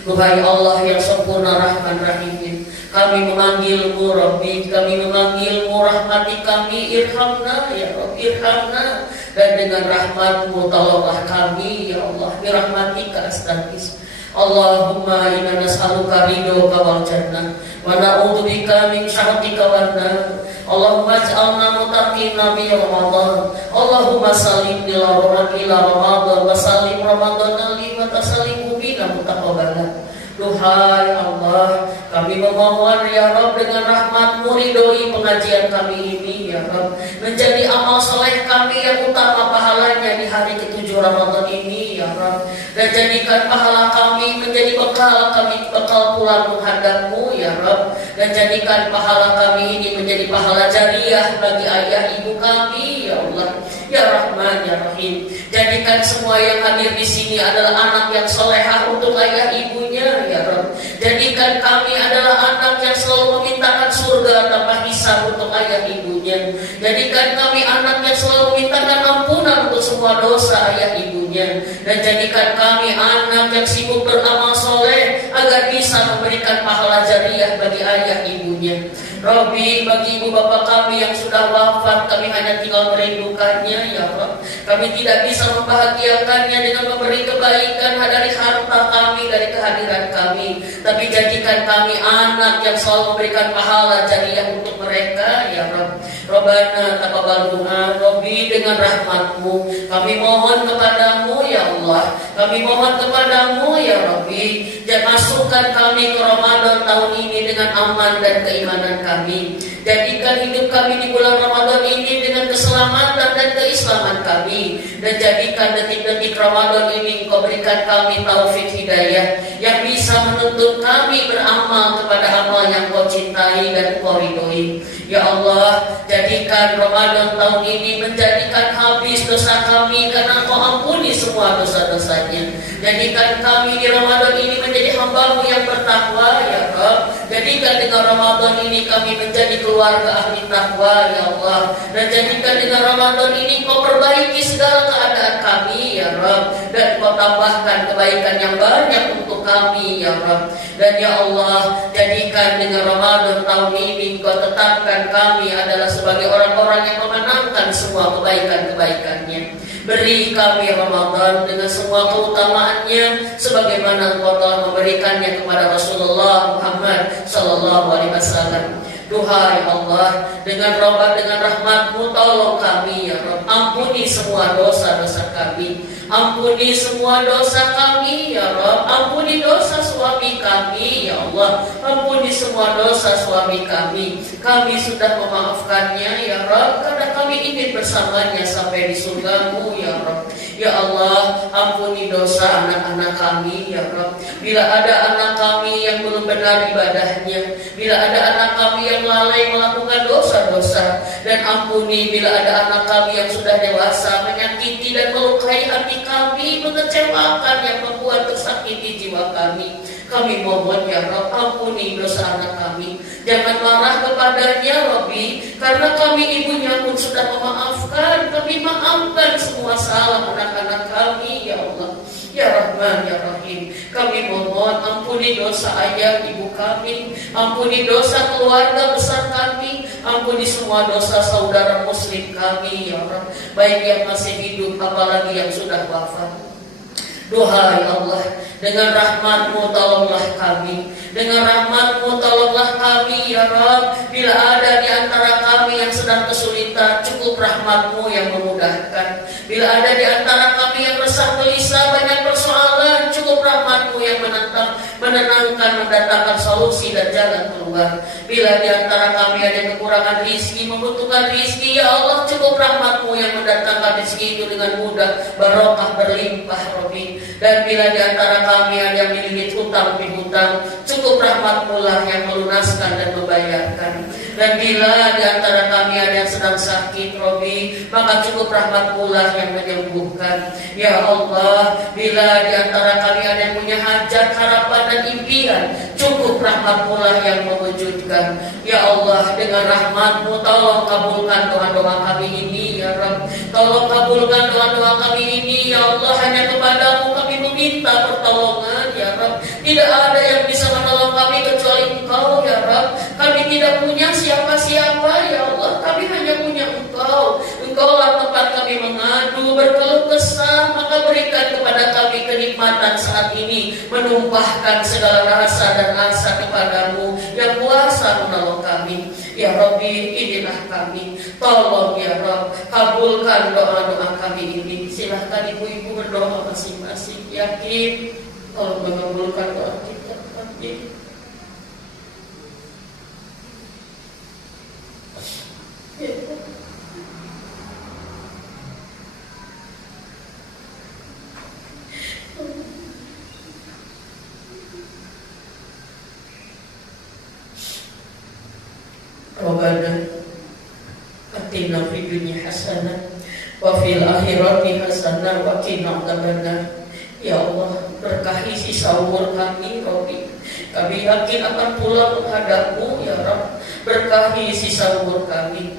Duhai Allah yang sempurna Rahman Rahimin, kami memanggilmu Rabbi, kami memanggilmu rahmati kami, irhamna ya Rabbi, irhamna. Dan dengan rahmatmu tolonglah kami ya Allah, birahmatika astaghfir. Allahumma inna nas'aluka ridhoka wal jannah wa na'udzubika min syahtika wan nar. Allahumma ij'alna muttaqina bi Ramadan. Allahumma sallim ila Ramadan wa sallim Ramadan li wa tasallimu bina mutaqabbala. Duhai Allah, kami memohon ya Rabb dengan rahmat-Mu ridhoi pengajian kami ini ya Rabb, menjadi amal soleh kami yang utama pahalanya di hari ke-7 Ramadan ini ya Rabb, dan jadikan pahala kami menjadi bekal kami, bekal pulang menghadap-Mu ya Rabb, dan jadikan pahala kami ini menjadi pahala jariah bagi ayah ibu kami ya Allah ya Rahman ya Rahim. Jadikan semua yang hadir di sini adalah anak yang solehah untuk ayah ibunya ya Rabb. Jadikan kami adalah anak yang selalu memintakan surga tanpa hisab untuk ayah ibunya. Jadikan kami anak yang selalu memintakan ampunan untuk semua dosa ayah ibunya. Dan jadikan kami anak yang sibuk beramal soleh agar bisa memberikan pahala jariah bagi ayah ibunya. Rabbi, bagi ibu bapak kami yang sudah wafat, kami hanya tinggal merindukannya ya Rabb. Kami tidak bisa membahagiakannya dengan memberi kebaikan dari harta kami, dari kehadiran kami. Tapi jadikan kami anak yang selalu memberikan pahala jariah untuk mereka ya Rabb. Rabbana taqabbal du'a, Rabbi dengan rahmat-Mu kami mohon kepadamu ya Allah. Kami mohon kepadamu ya Rabbi, dan masukkan kami ke Ramadan tahun ini dengan aman dan keimanan kami. Jadikan hidup kami di bulan Ramadan ini dengan keselamatan dan keislaman kami. Dan jadikan detik-detik Ramadan ini Engkau berikan kami taufik hidayah yang bisa menuntun kami beramal kepada amal yang Kau cintai dan Kau ridhoi. Ya Allah, jadikan Ramadan tahun ini menjadikan habis dosa kami karena Kau ampuni semua dosa-dosanya. Jadikan kami di Ramadan ini menjadi hamba-Mu yang bertakwa ya Rabb. Jadikan dengan Ramadan ini kami menjadi keluarga ahli takwa ya Allah. Dan jadikan dengan Ramadan ini Kau perbaiki segala keadaan kami ya Rabb. Dan Kau tambahkan kebaikan yang banyak untuk kami ya Rabb. Dan ya Allah, jadikan dengan Ramadan tahun ini Kau tetapkan kami adalah sebagai orang-orang yang memenangkan semua kebaikan-kebaikannya. Beri kami Ramadan dengan semua keutamaannya sebagaimana Engkau telah memberikannya kepada Rasulullah Muhammad sallallahu alaihi wasallam. Duhai Allah, dengan rahmat-Mu tolong kami ya Rabb. Ampuni semua dosa-dosa kami. Ampuni semua dosa kami ya Rabb. Ampuni dosa suami kami ya Allah. Ampuni semua dosa suami kami. Kami sudah memaafkannya ya Rabb, karena kami ingin bersamanya sampai di surga-Mu ya Rabb. Ya Allah, ampuni dosa anak-anak kami ya Rabb. Bila ada anak kami yang belum benar ibadahnya, bila ada anak kami yang lalai melakukan dosa-dosa, dan ampuni bila ada anak kami yang sudah dewasa menyakiti dan melukai hati kami, mengecewakan yang membuat tersakiti jiwa kami. Kami mohon ya Rabb, ampuni dosa anak kami. Jangan marah kepadanya Rabbi, karena kami ibunya pun sudah memaafkan. Kami maafkan semua salah anak-anak kami ya Allah. Ya Rahman ya Rahim, kami mohon ampuni dosa ayah ibu kami, ampuni dosa keluarga besar kami, ampuni semua dosa saudara muslim kami ya Rabb, baik yang masih hidup apalagi yang sudah wafat. Duhai Allah, dengan rahmat-Mu tolonglah kami. Dengan rahmat-Mu tolonglah kami ya Rabb. Bila ada di antara kami yang sedang kesulitan, cukup rahmat-Mu yang memudahkan. Bila ada di antara kami yang resah gelisah, banyak persoalan, cukup rahmat-Mu yang menentang menenangkan, mendatangkan solusi dan jalan keluar. Bila di antara kami ada yang kekurangan rizki, membutuhkan rizki, ya Allah cukup rahmat-Mu yang mendatangkan rizki itu dengan mudah, barokah, berlimpah, Rabbi. Dan bila di antara kami ada yang dililit hutang pihutang, cukup rahmat-Mu lah yang melunaskan dan membayarkan. Dan bila di antara kami ada yang sedang sakit, Rabbi, maka cukup rahmat-Mu lah yang menyembuhkan. Ya Allah, bila di antara kami ada yang punya hajat, harapan dan impian, cukup rahmat-Mu lah yang mewujudkan. Ya Allah, dengan rahmat-Mu tolong kabulkan doa-doa kami ini, ya Rabb. Tolong kabulkan doa-doa kami ini, ya Allah. Hanya kepadamu kami meminta pertolongan, ya Rabb. Tidak ada yang bisa menolong kami kecuali Engkau, ya Rabb. Kami tidak punya siapa-siapa, ya Allah. Kami hanya punya Engkau. Engkaulah tempat kami mengadu, berkeluh kesah. Maka berikan kepada kami kenikmatan saat ini, menumpahkan segala rasa dan asa kepadamu yang kuasa menolong kami. Ya Rabbi, inilah kami. Tolong ya Rabb, kabulkan doa-doa kami ini. Silahkan ibu-ibu berdoa masing-masing. Yakin Allah mengabulkan doa kita. Amin. Rabbana atina fid dunya hasanah wa fil akhirati hasanah wa qina adzabannar. Ya Allah, berkahi sisa umur kami, Rabbi. Kami yakin akan pulang menghadap-Mu, ya Rabb. Berkahi sisa umur kami.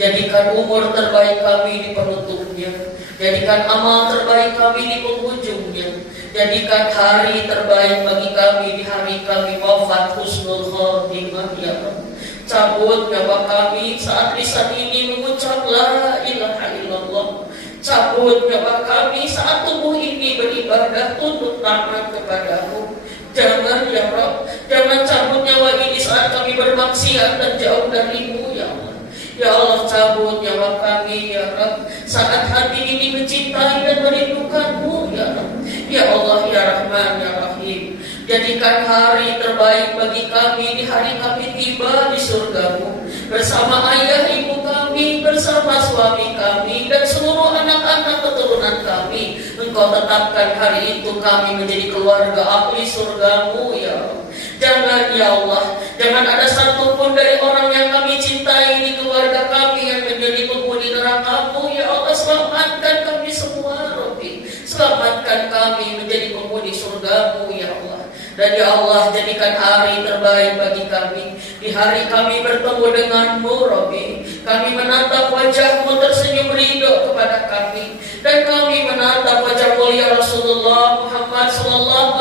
Jadikan umur terbaik kami di penutupnya. Jadikan amal terbaik kami di penghujungnya. Jadikan hari terbaik bagi kami di hari kami wafat husnul khotimah, ya Rabb. Cabut nyawa kami saat lisan ini mengucap la ilaha illallah. Cabut nyawa kami saat tubuh ini beribadah tunduk taat kepadamu. Jangan ya Rabb, jangan cabut nyawa ini saat kami bermaksiat dan jauh darimu, ya Allah. Ya Allah, cabut nyawa kami, ya Rabb, saat hati ini mencintai dan merindukanmu, ya Rabb. Ya Allah, ya Rahman, ya Rahim. Jadikan hari terbaik bagi kami di hari kami tiba di surga-Mu, bersama ayah ibu kami, bersama suami kami, dan seluruh anak-anak keturunan kami. Engkau tetapkan hari itu kami menjadi keluarga ahli surga-Mu, ya Allah. Jangan ya Allah, jangan ada satupun dari orang yang kami cintai di keluarga kami yang menjadi penghuni neraka-Mu, ya Allah. Selamatkan kami semua, Rabbi. Selamatkan kami menjadi penghuni surga-Mu, ya Allah. Dan ya Allah, jadikan hari terbaik bagi kami. Di hari kami bertemu dengan-Mu, Rabbi. Kami menatap wajah-Mu tersenyum ridho kepada kami. Dan kami menatap wajah mulia Rasulullah Muhammad SAW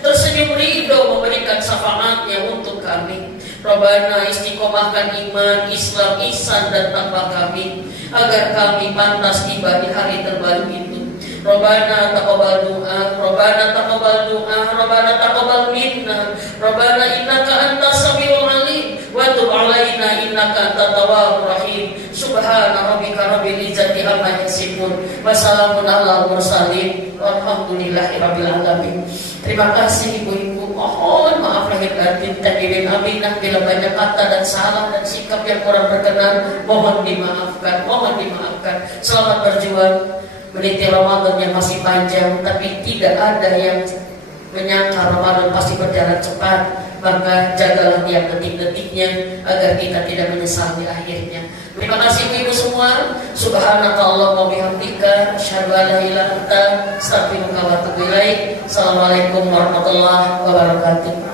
tersenyum ridho memberikan syafaatnya untuk kami. Rabbana istiqomahkan iman, Islam, ihsan dan takwa kami, agar kami pantas tiba di hari terbaik itu. Rabbana taqabbal du'a, Rabbana taqabbal du'a, Rabbana taqabbal minna, Rabbana innaka antas samiul alim, wa tub alaina innaka antat tawwabur rahim. Subhana rabbika rabbil izzati amma yasifun, wa salamun alal mursalin, walhamdulillahi rabbil alamin. Terima kasih ibu-ibu, mohon maaf lahir batin, takdirin aminah bila banyak kata dan salah dan sikap yang kurang berkenan, mohon dimaafkan, mohon dimaafkan. Selamat berjuang. Meniti Ramadan yang masih panjang, tapi tidak ada yang menyangka Ramadan pasti berjalan cepat. Maka jagalah tiap detik-detiknya agar kita tidak menyesal di akhirnya. Terima kasih ibu semua. Subhanakallahumma wa bihamdika, asyhadu an la ilaha illa anta, astaghfiruka wa atubu ilaik. Assalamualaikum warahmatullahi wabarakatuh.